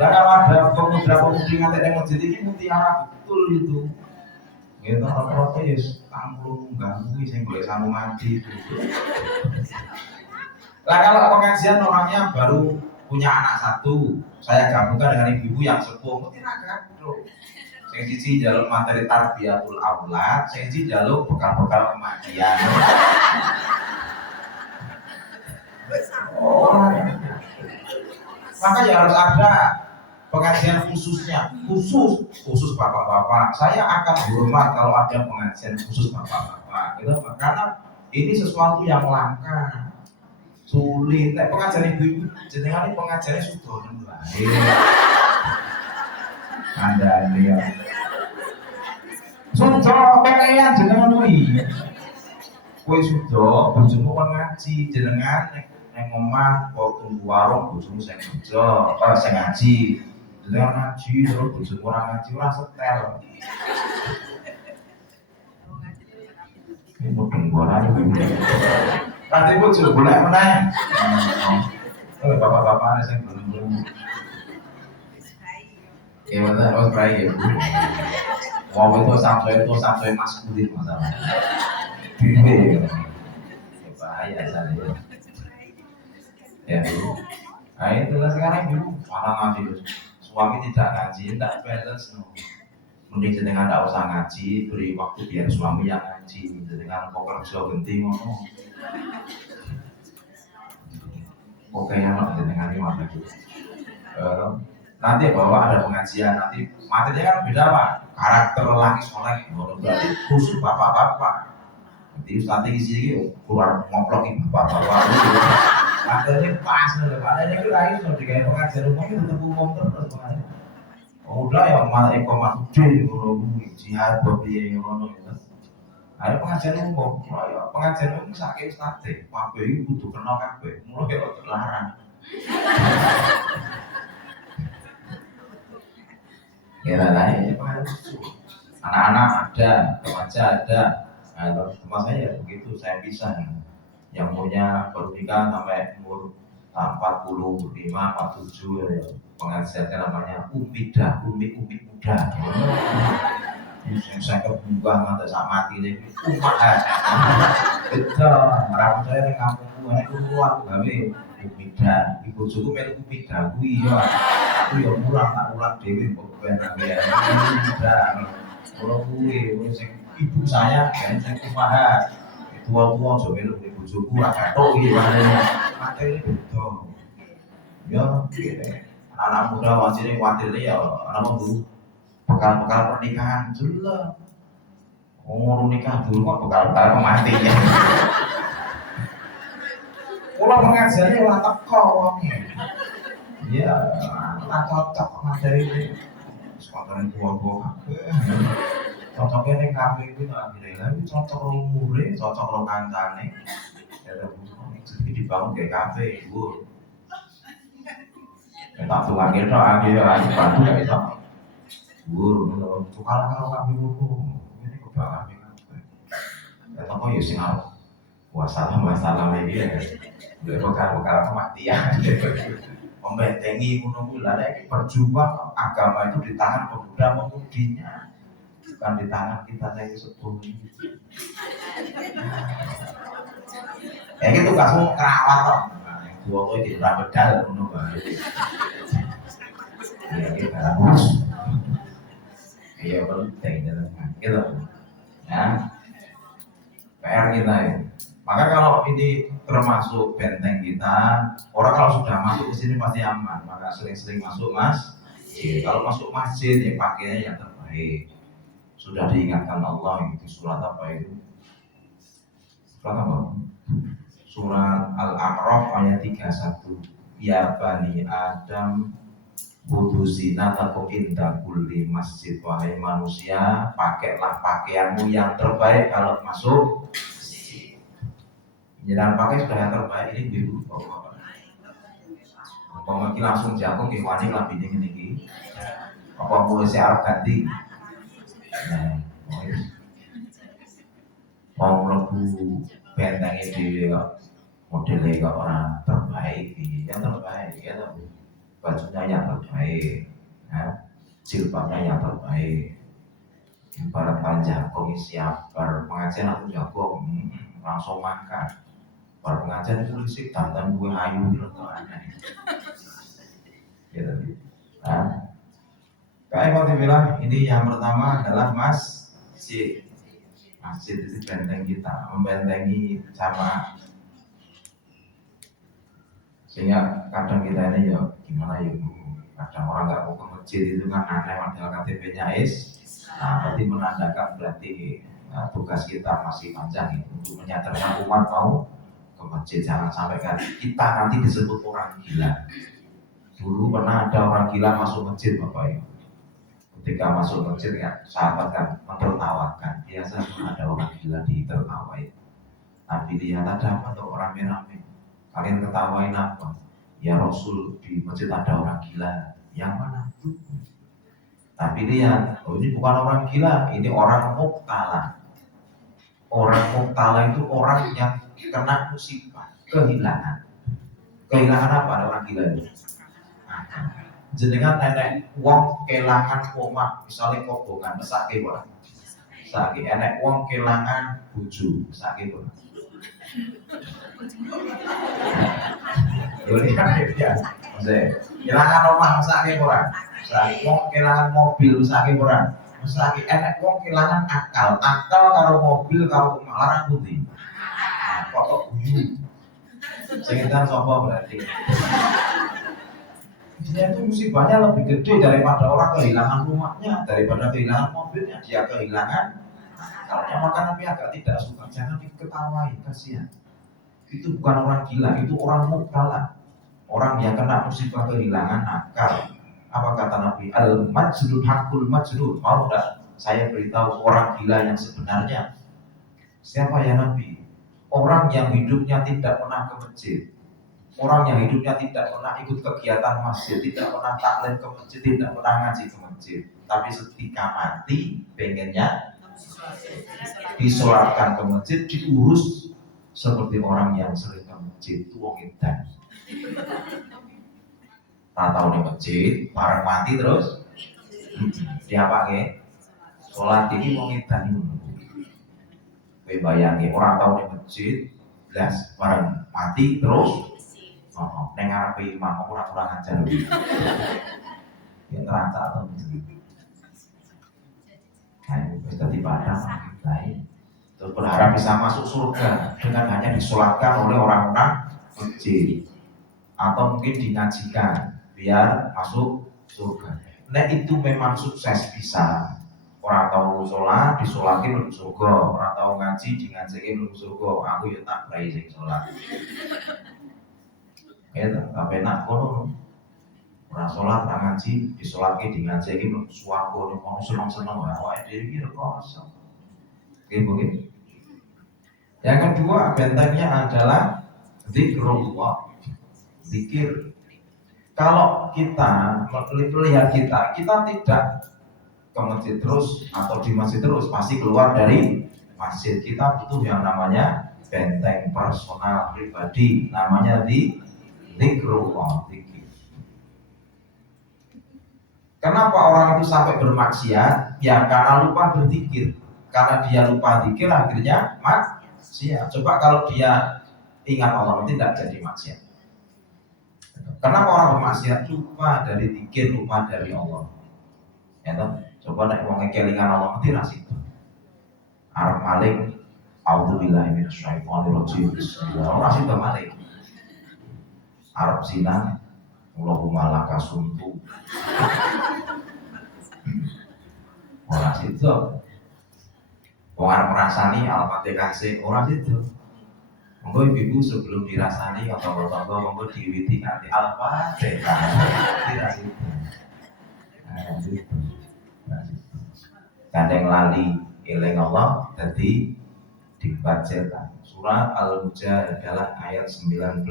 Lah kalau ada pemuda-pemudi ngantek yang masjid ini mutiara betul itu. Gitu rata-rata ya tampung ganggu sing boleh sama mandi itu. Lah kalau pengajian orangnya baru punya anak satu, saya gabungkan dengan ibu-ibu yang sepuh, mungkin agak gaduh. Sing siji jaluk materi tarbiyatul aulad, sing siji jaluk bekal-bekal kematian. Maka ya harus ada pengajian khususnya, khusus bapak-bapak. Saya akan hormat kalau ada pengajian khusus bapak-bapak, gitu. Karena ini sesuatu yang langka. Sulit, nek pengajaran ibu-ibu jenengan iki pengajarane sudono wae. Andane ya. Sudo pengen jenengan kuwi. Kowe sudo bojomu kon ngaji jenengan nek omah kok tunggu warung bojomu sing kerja, sing ngaji. Jenengan ngaji terus bojomu ora ngaji ora setel. Ini mudeng ora iki. Nanti pun sudah boleh menang. Oleh bapak-bapak ada yang belum. Ya betul, harus baik ya. Wow itu sampai maskulin masalah. Bibi, bahaya saja. Ya, nah itulah sekarang dulu orang ngaji, suami tidak ngaji, tidak balance. Mending jenengan tidak usah ngaji, beri waktu biar suami yang ngaji. Jenengan kok kerja genting ngono. Oke ya mak jenengan ini mana gitu. Nanti bahwa ada pengajian, nanti materinya kan beda pak. Karakter laki soleh, berarti khusus bapak-bapak. Nanti strategi sini keluar ngoplokin bapak-bapak. Materinya pas nih, materinya itu lain loh. Di kayak pengajian rumah itu tetap umum terus pengajian. Udah ya mal ekomatudin, jihad, babi yang ngono gitu. Ada pengajian umum, pengajian umum sakit statik, kabeh iki kudu kenal kabeh, mulai kok terlarang. Ya lain, anak-anak ada, remaja ada, nah tempat saya ya begitu, saya pisah. Yang punya baru nikah sampai umur 45, 47 ya. Pengajiannya namanya Umida, umi muda. Yang saya kebuka mata sama mati ini umat. Betul, orang saya yang kampung gua itu kuat, tapi Umida, ibu suku melu Umida, gue ya, aku ya tak ulang dewi kok benar ya. Umida, kalau gue, ibu saya dan saya kumaha, tua so melu ibu suku agak tahu gitu, materi betul. Ya, anak muda wajib khawatir ya, anak muda bekal pernikahan jelas. Ngurung nikah dulu kok bekal mati ya. Kalau pengajarnya lah teko wongnya. Ya, tak cocok materi ini. Sekolah tua kabeh. Cocoknya ning kabeh iki tak kira lagi cocok umure, cocok lo kancane. Ya jadi dibangun kayak kafe, Bu. Ya tak tuangin tok aku ya bantu gak iso. Bu, tukang kalau kami buku. Ini kebangan kabeh. Ya toko ya sing masalah ini ya. Bekal kematian. Membentengi menunggu lagi berjuang agama itu di tangan pemuda-pemudinya, bukan di tangan kita yang sepuh. Ya gitu kamu kerawat toh. Yang tua tuh di bedal menunggu. Ya kita harus. Iya penting gitu. Ya. PR kita ya. Maka kalau ini termasuk benteng kita, orang kalau sudah masuk ke sini pasti aman. Maka sering-sering masuk masjid. Kalau masuk masjid ya pakainya yang terbaik. Sudah diingatkan Allah itu surat apa itu? Surat apa? Surat Al-A'raf ayat 31. Ya Bani Adam Budu zinatakum inda kulli masjid. Wahai manusia, pakailah pakaianmu yang terbaik kalau masuk masjid. Jangan pakai sudah yang terbaik ini biru. Umpama langsung jagung ke wani lah ini. Apa mulai Arab ganti? Nah, mau mlebu bentengnya dhewe kok modelnya kok orang terbaik, yang terbaik ya tapi bajunya yang terbaik, ya, jilbabnya yang terbaik. Ibarat panjangkung siap pengajian aku jagung langsung makan. Pengajian itu lisik dandan gue ayu gitu aneh. Ya tadi. Nah, kayak mau dibilang ini yang pertama adalah masjid. Masjid itu benteng kita, membentengi jamaah. Sehingga kadang kita ini ya gimana ya, kadang orang nggak mau ke masjid itu kan aneh, padahal KTP-nya nah, berarti menandakan berarti tugas kita masih panjang itu untuk menyadarkan umat mau ke masjid. Jangan sampai kan kita nanti disebut orang gila. Dulu pernah ada orang gila masuk masjid Bapak Ibu. Ketika masuk masjid ya sahabat kan menertawakan. Biasa ada orang gila ditertawai. Nabi lihat ada apa tuh orang rame-rame. Kalian ketawain apa? Ya Rasul, di masjid ada orang gila. Yang mana tuh? Tapi lihat, oh ini bukan orang gila, ini orang muktala. Orang muktala itu orang yang kena musibah, kehilangan. Kehilangan apa orang gila itu? Jenengan nenek wong kelangan omah, misalnya kobongan, mesake ora. Mesake enek wong kelangan bojo, mesake ora. Yo lihat ya. Kelangan omah mesake ora. Mesake wong kelangan mobil, mesake ora. Mesake enek wong kelangan akal. Akal karo mobil karo larang putih. Kok guyu. Sing edan sapa berarti? Dia itu musibahnya lebih gede daripada orang kehilangan rumahnya, daripada kehilangan mobilnya. Dia kehilangan. Kalau makan Nabi agak tidak suka, jangan diketawain, kasihan. Itu bukan orang gila, itu orang mubtala. Orang yang kena musibah kehilangan akal. Apa kata Nabi? Al-majnun hakul majnun. Mau enggak saya beritahu orang gila yang sebenarnya? Siapa ya Nabi? Orang yang hidupnya tidak pernah ke masjid. Orang yang hidupnya tidak pernah ikut kegiatan masjid, tidak pernah taklim ke masjid, tidak pernah ngaji ke masjid, tapi ketika mati pengennya disolatkan ke masjid, diurus seperti orang yang sering ke masjid. Itu wong edan. Ratau di masjid, bareng mati terus siapa ke? Sholat ini mau ngedani. Kowe bayangke ora tau di masjid, blas bareng mati terus ning ngarepe imam ora kurang ajar. Ya terasa to. Kayak wis dadi padang baik. Terus berharap bisa masuk surga dengan hanya disolatkan oleh orang-orang masjid atau mungkin dinajikan biar masuk surga. Nah itu memang sukses bisa. Orang tahu sholat disolatin lebih surga, orang tahu ngaji ngajiin lebih surga. Aku ya tak bayi sing sholat. Ya tapi nak kono orang sholat orang ngaji disolatin ngajiin lebih suwarga. Nih mau seneng wah diri kira kosong. Oke mungkin. Yang kedua bentengnya adalah zikrullah, zikir. Kalau kita melihat kita tidak ke masjid terus atau di masjid terus, pasti keluar dari masjid. Kita butuh yang namanya benteng personal pribadi, namanya zikrullah, zikir. Kenapa orang itu sampai bermaksiat? Ya karena lupa berzikir. Karena dia lupa zikir akhirnya maksiat. Coba kalau dia ingat Allah tidak jadi maksiat. Kenapa orang bermaksiat? Lupa dari zikir, lupa dari Allah. Ya toh? Coba nek wong kelingan Allah mesti ra sida. Arep maling, auzubillahi minasyaitonir rajim. Ora sida maling. Arep zina, Allahumma laka sumtu. Ora sida. Wong arep ngrasani Al-Fatihah sik ora sida. Monggo ibu sebelum dirasani atau tangga monggo diwiwiti kanthi Al-Fatihah. Tidak sida. Kadang lali eling Allah jadi dibacakan. Surat Al-Mujadalah ayat 19.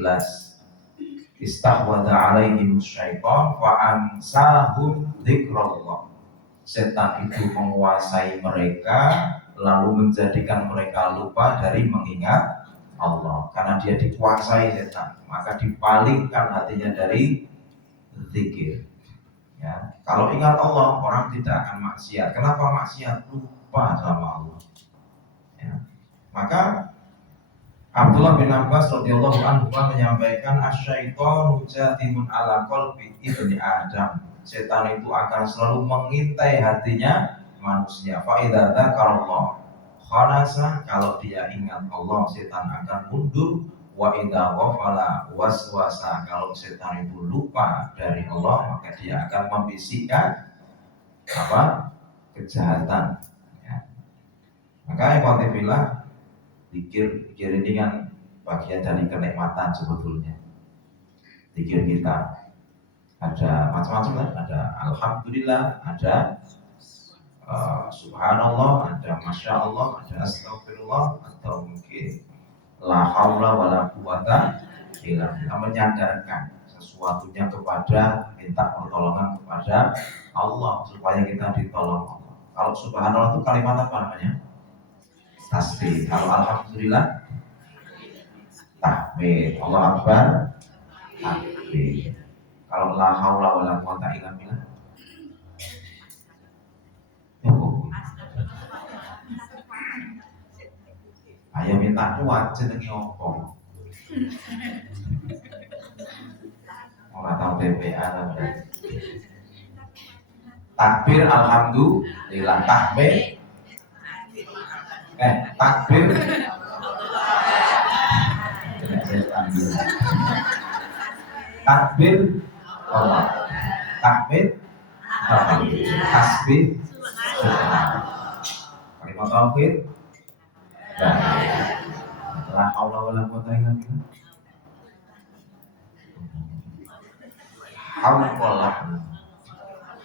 Istahwadha alaihim syaitan wa ansahum dzikrullah. Setan itu menguasai mereka lalu menjadikan mereka lupa dari mengingat Allah. Karena dia dikuasai setan, maka dipalingkan hatinya dari zikir. Ya, kalau ingat Allah orang tidak akan maksiat. Kenapa maksiat? Lupa sama Allah. Ya. Maka Abdullah bin Abbas radhiyallahu anhu menyampaikan asyaitonu jatimun ala qalbi ibni Adam. Setan itu akan selalu mengintai hatinya manusia. Fa idza dzakarallah khanasa, kalau dia ingat Allah setan akan mundur. Wa idza ghafala waswasa, kalau setan itu lupa dari Allah maka dia akan membisikkan kejahatan. Ya. Maka ikhwatillah, zikir ini kan bagian dari kenikmatan sebetulnya. Zikir kita ada macam-macam kan, ada alhamdulillah, ada subhanallah, ada masya Allah, ada astagfirullah, atau mungkin la haula wala quwata illa billah, menyandarkan sesuatunya kepada, minta pertolongan kepada Allah supaya kita ditolong Allah. Kalau subhanallah itu kalimat apa namanya? Tasbih. Kalau alhamdulillah tahmid. Allah akbar takbir. Kalau la haula wala quwata illa billah ayo minta kuat jenenge opo. Ora tau TPA lah. Takbir alhamdulillah, tahmid takbir takbir Allah, takbir tasbih kalimat tauhid la haula wala quwata illa billah.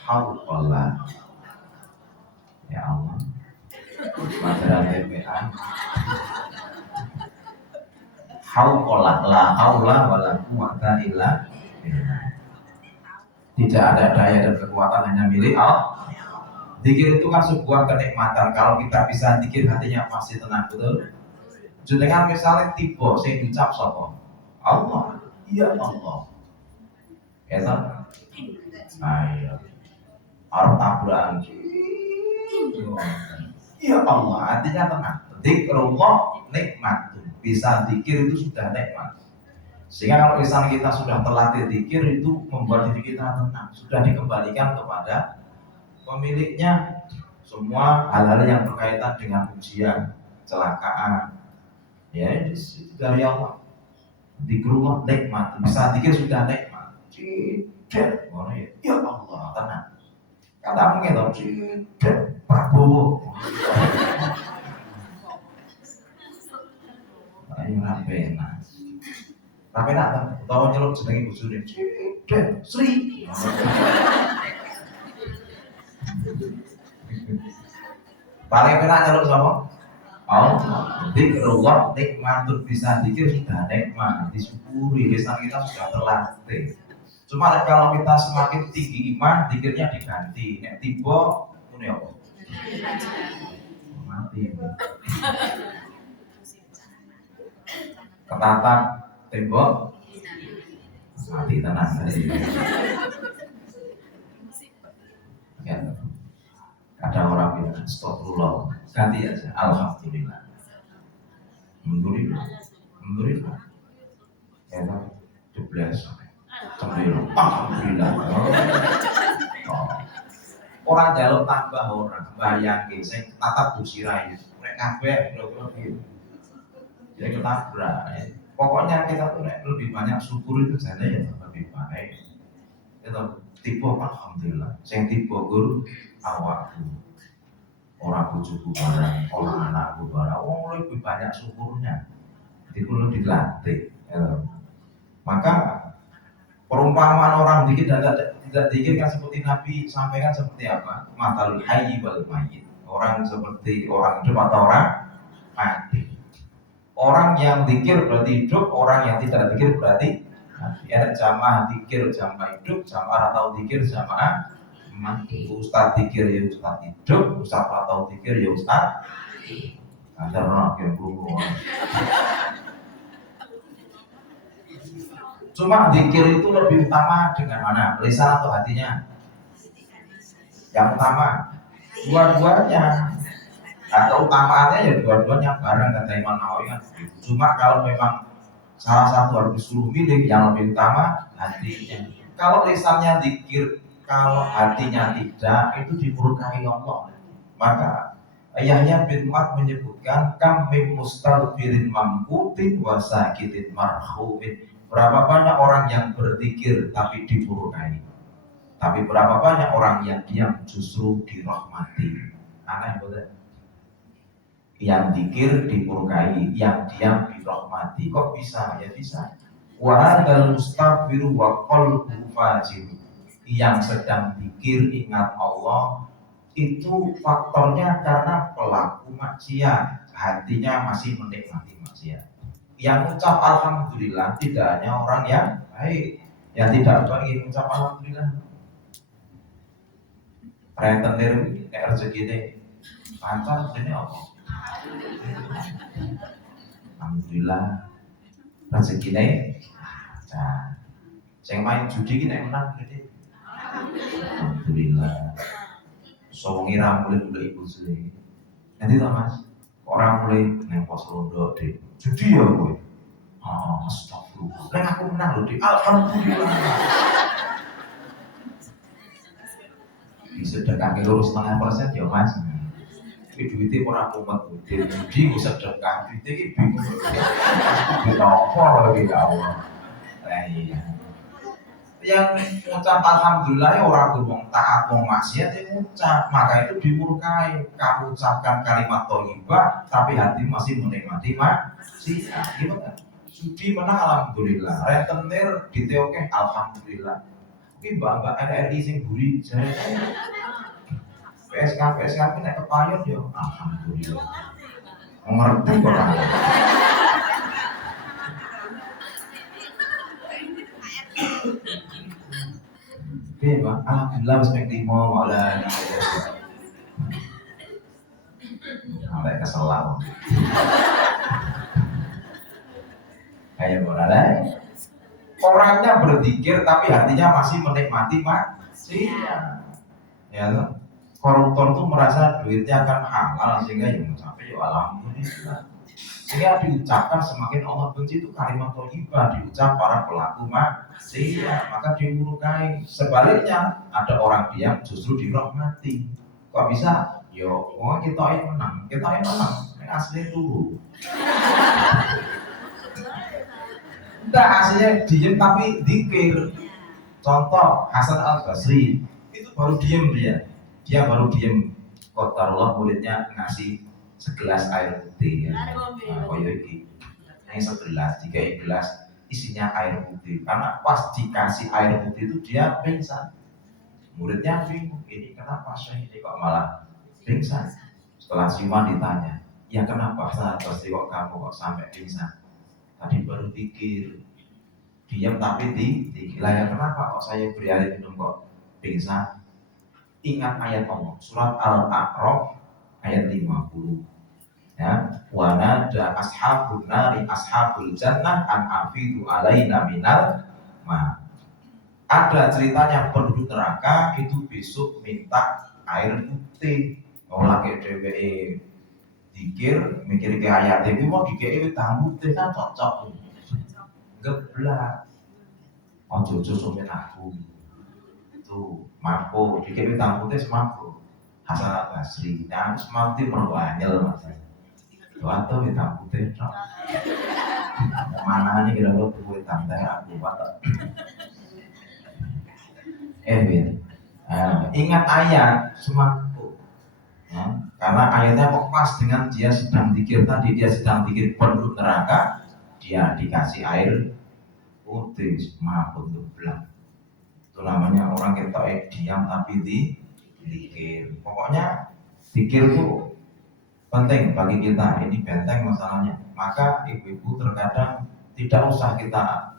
Hauqallah ya Allah, masalah TPA hauqallah, la haula wala quwata illa billah. Tidak ada daya dan kekuatan, hanya milik Allah. Zikir itu kan sebuah kenikmatan. Kalau kita bisa zikir hatinya pasti tenang, betul? Jenengan misalnya tiba sing ucap sapa? Allah. ya Allah. Ya toh? Ayo. Arep tabrakan. Ya Allah, artinya tenang. Zikrullah nikmat. Bisa zikir itu sudah nikmat. Sehingga kalau lisan kita sudah terlatih zikir itu membuat diri kita tenang. Sudah dikembalikan kepada pemiliknya. Semua hal-hal yang berkaitan dengan ujian, kecelakaan, ya itu dari Allah. Zikrullah nikmat. Bisa zikir sudah nikmat. Tidak, ya Allah, tenang. Kata mungkin loh, tidak, Prabowo. Ayo rapena. Rapena tahu nyeluk jenenge bojone. Tidak, Sri. Paling penak nyeluk sapa? Allah. Zikrullah nikmatun, bisa zikir sudah nikmat, disyukuri, lisan kita sudah terlatih. Cuma kalau kita semakin tinggi iman, zikirnya diganti. Nek tiba ngene apa? Mati. Ketatan tembok mati tenang. Ya. Ada orang bilang astagfirullah, ganti aja alhamdulillah. Alhamdulillah. Ya kan? 12. Alhamdulillah. Orang jaluk tambah orang, bayangke sing tatap busirai. Nek kabeh lho gitu. Jadi ketabrak. Pokoknya kita tuh lebih banyak syukur itu saja ya lebih baik. Itu tipe alhamdulillah. Sing tipe guru awakku. Orang bojoku barang, orang anakku barang. Wong lebih banyak syukurnya. Jadi perlu dilatih. Ya. Maka perumpamaan orang dikit dan tidak dikit kan seperti Nabi sampaikan seperti apa? Matalul hayyi wal mayyit. Orang seperti orang hidup atau orang mati. Orang yang zikir berarti hidup, orang yang tidak zikir berarti mati. Ada jamaah zikir, jamaah hidup, jamaah atau zikir, jamaah mati. Ustaz zikir ya ustaz hidup, ustaz atau zikir ya ustaz. Ada orang yang berumur. Cuma zikir itu lebih utama dengan mana? Lisan atau hatinya? Yang utama dua-duanya. Atau utamaannya ya dua-duanya bareng, kata Imam Nawawi kan. Cuma kalau memang salah satu harus disuruh milih, yang lebih utama hatinya. Kalau lisannya zikir, kalau hatinya tidak, itu dimurkai Allah. Maka Yahya bin Mu'adz menyebutkan kam mim mustalfirin mamkutin wa sakitin marhumin. Berapa banyak orang yang berzikir tapi dimurkai. Tapi berapa banyak orang yang diam justru dirahmati. Aneh betul. Yang zikir dimurkai, yang diam dirahmati. Kok bisa? Ya bisa. Wa hadzal mustaghfiru wa qalbuhu fajir. Yang sedang zikir ingat Allah itu faktornya karena pelaku maksiat, hatinya masih menikmati maksiat. Yang ucap alhamdulillah tidak hanya orang yang baik, yang tidak baik ucap alhamdulillah. Rentenir nek rezeki ini lancar ini apa? Alhamdulillah rezeki ini. Nah, saya main judi ini menang gede. Alhamdulillah. So ngira mulai ibu sendiri. Nanti tau mas, orang mulai neng pos rondo deh. Judi ya gue. Oh, astagfirullah. Neng aku menang loh deh. Alhamdulillah. Sedekah kilo 0,5% ya mas. Tapi duitnya orang umat gede. Judi gue sedekah. Duitnya ini bingung. Duit apa lagi ya Allah. Nah iya. Yang mengucap alhamdulillah ya orang ngomong taat wong maksiat yang mengucap, maka itu dimurkai. Kamu ucapkan kalimat thayyibah tapi hati masih menikmati maksiat. Gimana? Sudi menang alhamdulillah, rentenir diteoke alhamdulillah. Ini mbak NRI sing buri jaya PSK nek kepayun ya alhamdulillah. Ngerti kok kan. Oke, Bang. Alhamdulillah wis ping 5 malah. Sampai keselam. Kayak ora Orangnya berzikir tapi hatinya masih menikmati maksiat. Ya toh? Koruptor tuh merasa duitnya akan halal sehingga ya sampai ya alhamdulillah. Sehingga diucapkan semakin Allah benci itu kalimat thayyibah diucap para pelaku maksiat, maka dimurkai. Sebaliknya ada orang diam justru dirahmati. Kok bisa? Yo, kita yang menang, yang asli dulu. Enggak, aslinya diem tapi dikir. Contoh Hasan Al Basri itu baru diem dia baru diem. Qadarullah muridnya ngasih segelas air putih ya. Nah, ini segelas, 3 gelas isinya air putih. Karena pas dikasih air putih itu dia pingsan. Muridnya bingung, ini kenapa saya ini kok malah pingsan? Setelah siman ditanya, ya kenapa Hasan Al Basri kok kamu kok sampai pingsan? Tadi baru pikir, diam tapi lah ya kenapa kok saya beri air minum kok pingsan? Ingat ayat Allah surat Al-A'raf ayat 50 ya, wa nada ashabun nari ashabul jannah an afidu alaina minal ma. Ada ceritanya penduduk neraka itu besok minta air putih. Kalau lagi DWE dikir mikir ke ayat itu mau dikir tamu putih kan cocok geblak. Ojo susumin aku itu mampu dikir tamu putih semampu. Hasan Al Basri dan semampu merwanyel mas. Atau hitam putih no. Mana nih kira-kira tuh hitam teh aku atau ingat ayat semampu ya, karena ayatnya kok pas dengan dia sedang dikir tadi, dia sedang dikir penduduk neraka, dia dikasih air putih mampu geblak. Itu namanya orang kita diam tapi dikir. Pokoknya dikir tuh penting bagi kita, ini benteng masalahnya. Maka ibu-ibu terkadang tidak usah kita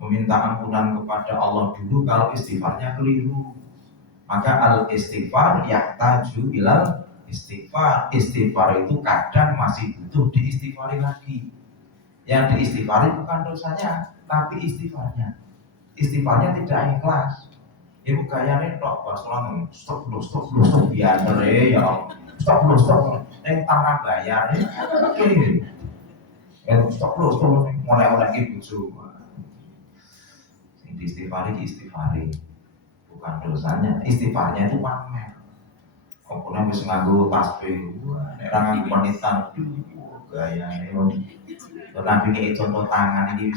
meminta ampunan kepada Allah dulu kalau istighfarnya keliru. Maka al istighfar yahtaju ilal istighfar. Istighfar itu kadang masih butuh diistighfari lagi. Yang diistighfari bukan dosanya, tapi istighfarnya. Istighfarnya tidak ikhlas. Ibu kayaknya tok basulan stop biar ya. Stop, tangan bayar ya. Oke. Stop, mulai ibu semua. Istighfari. Bukan dosanya, istighfarnya itu pamer. Komponen bisa nganggo tasbih, orang nganggo penitan, gaya ini. Nabi ini contoh tangan ini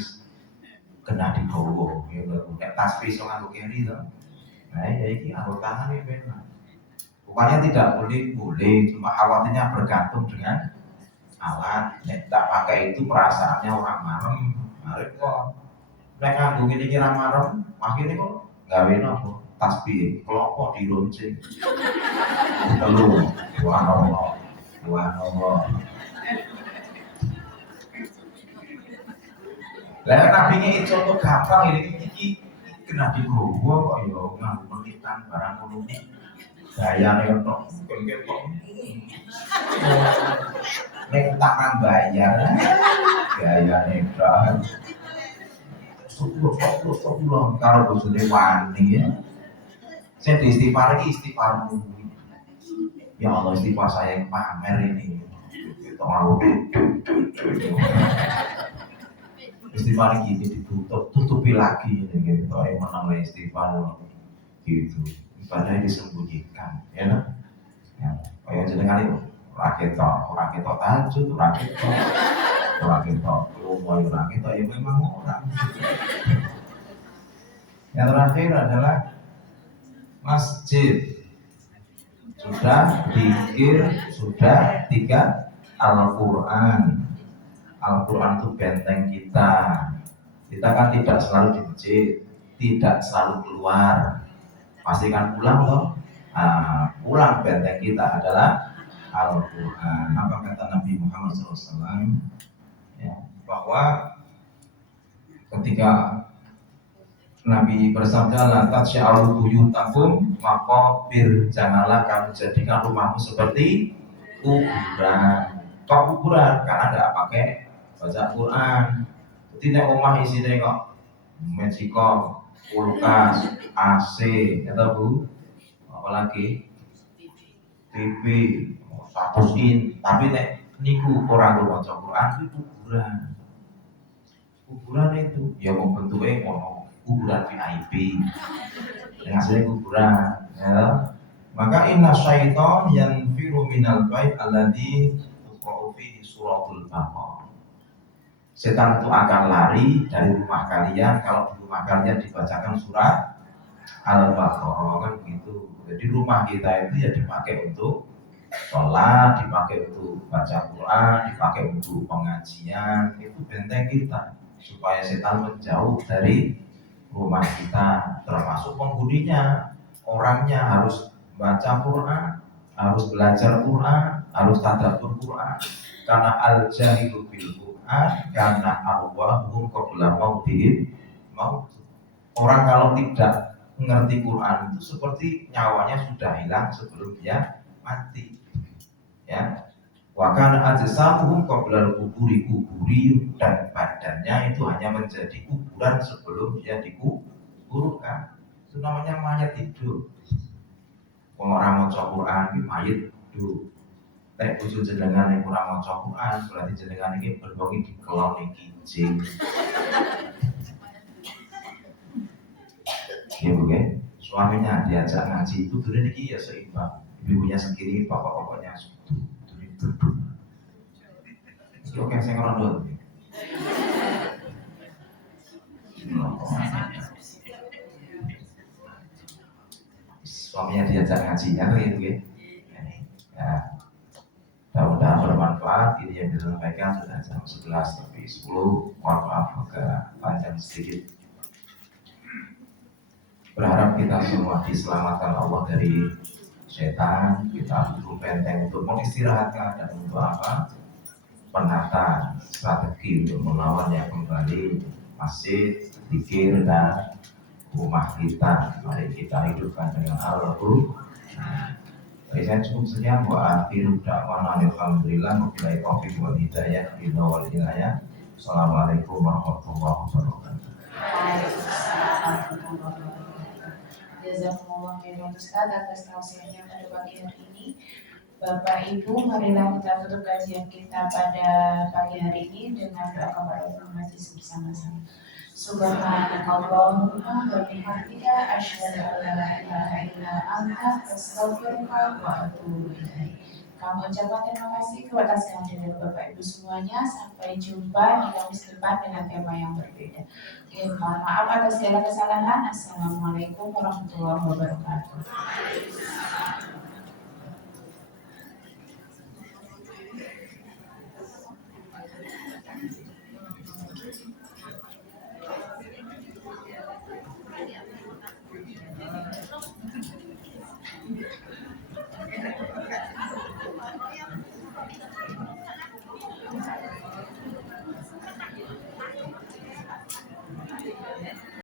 kena digowo, kayak tasbih so nganggo kiri tuh. Nah ya ini nganggo tangan ini benar. Bukannya tidak boleh, cuma khawatirnya bergantung dengan alat. Nek tak pakai itu perasaannya orang marem, kok. Nek nganggo ini kira marem, makin kok gawe nopo tasbih, kelompok dilonceng. Telu, dua nomor. Lah nabi ini contoh gampang ini kena digowo kok ya nganggo penitan barang ngono. Gaya nih untuk nek tangan bayar gaya nih dah sepuluh kalau bosone wani ya saya istighfar ya Allah istighfar saya yang pamer ini itu mau istighfar gini tutupi lagi gitu yang menang istighfar gitu ibadah disembunyikan ya nah ya kayak jenengan itu rakit tahajud rakit ya memang orang. Yang terakhir adalah masjid, sudah zikir, sudah 3 Al-Quran. Al-Quran itu benteng kita kan tidak selalu di masjid, tidak selalu keluar. Pastikan pulang toh. Pulang benteng kita adalah Al-Quran. Apa kata Nabi Muhammad SAW? Ya, bahwa ketika Nabi bersabda lantas sya'alu buyutakum maqabir, janganlah kamu jadikan rumahmu seperti kuburan. Kok kuburan? Karena tidak pakai baca Quran. Jadi nek omah isine kok Mexico, kulkas, AC, atau Bu, apalagi TV, 100 in, tapi nek niku orang maca Quran itu kuburan itu ya mau bentuknya mau kuburan VIP, yang hasilnya kuburan, ya. Maka inna syaiton yang firu minal bait alladhi tuqra'u fihi suratul Baqarah. Setan itu akan lari dari rumah kalian kalau di rumah kalian dibacakan surat Al-Baqarah, kan begitu. Jadi rumah kita itu ya dipakai untuk sholat, dipakai untuk baca Quran, dipakai untuk pengajian, itu benteng kita supaya setan menjauh dari rumah kita, termasuk penghuninya. Orangnya harus baca Quran, harus belajar Quran, harus tadabbur Quran. Karena al-jahilu bil Quran, karena arwahum qabla mautihim maut. Orang kalau tidak mengerti Quran itu seperti nyawanya sudah hilang sebelum dia mati. Ya. Wa kana ajsamuhum qabla kuburi, dan badannya itu hanya menjadi kuburan sebelum dia dikuburkan. Itu namanya mayat hidup. Wong ora maca Quran iki mayit hidup. Nek bojo jenengan nek ora maca Quran, berarti jenengan iki berwong dikelon iki jing. Ya Bu, suaminya diajak ngaji itu dulu ini ya seimbang. Ibunya sendiri, bapak-bapaknya duduk. Oke, saya ngerondol. Suaminya diajak ngaji ya gitu ya. Mudah-mudahan bermanfaat. Ini yang disampaikan sudah jam 11 lebih 10. Mohon maaf agak panjang sedikit. Berharap kita semua diselamatkan Allah dari setan. Kita butuh benteng untuk mengistirahatkan dan untuk apa? Penata strategi untuk melawannya kembali. Masjid, zikir dan rumah kita. Mari kita hidupkan dengan Al-Qur'an. Jadi saya cukup sekian. Wa akhiru da'wana alhamdulillah wabillahi taufiq wal hidayah wal hidayah. Assalamualaikum warahmatullahi wabarakatuh. Jazakumullah khairan Ustaz atas tausiahnya pada pagi hari ini. Bapak Ibu, marilah kita tutup kajian kita pada pagi hari ini dengan doa kafaratul majlis bersama-sama. Subhanakallahumma wa bihamdika asyhadu an la ilaha illa anta astaghfiruka wa atubu ilaik. Kami ucapkan terima kasih atas kehadiran Bapak Ibu semuanya. Sampai jumpa di Kamis depan dengan tema yang berbeda. Mohon maaf atas segala kesalahan. Assalamualaikum warahmatullahi wabarakatuh.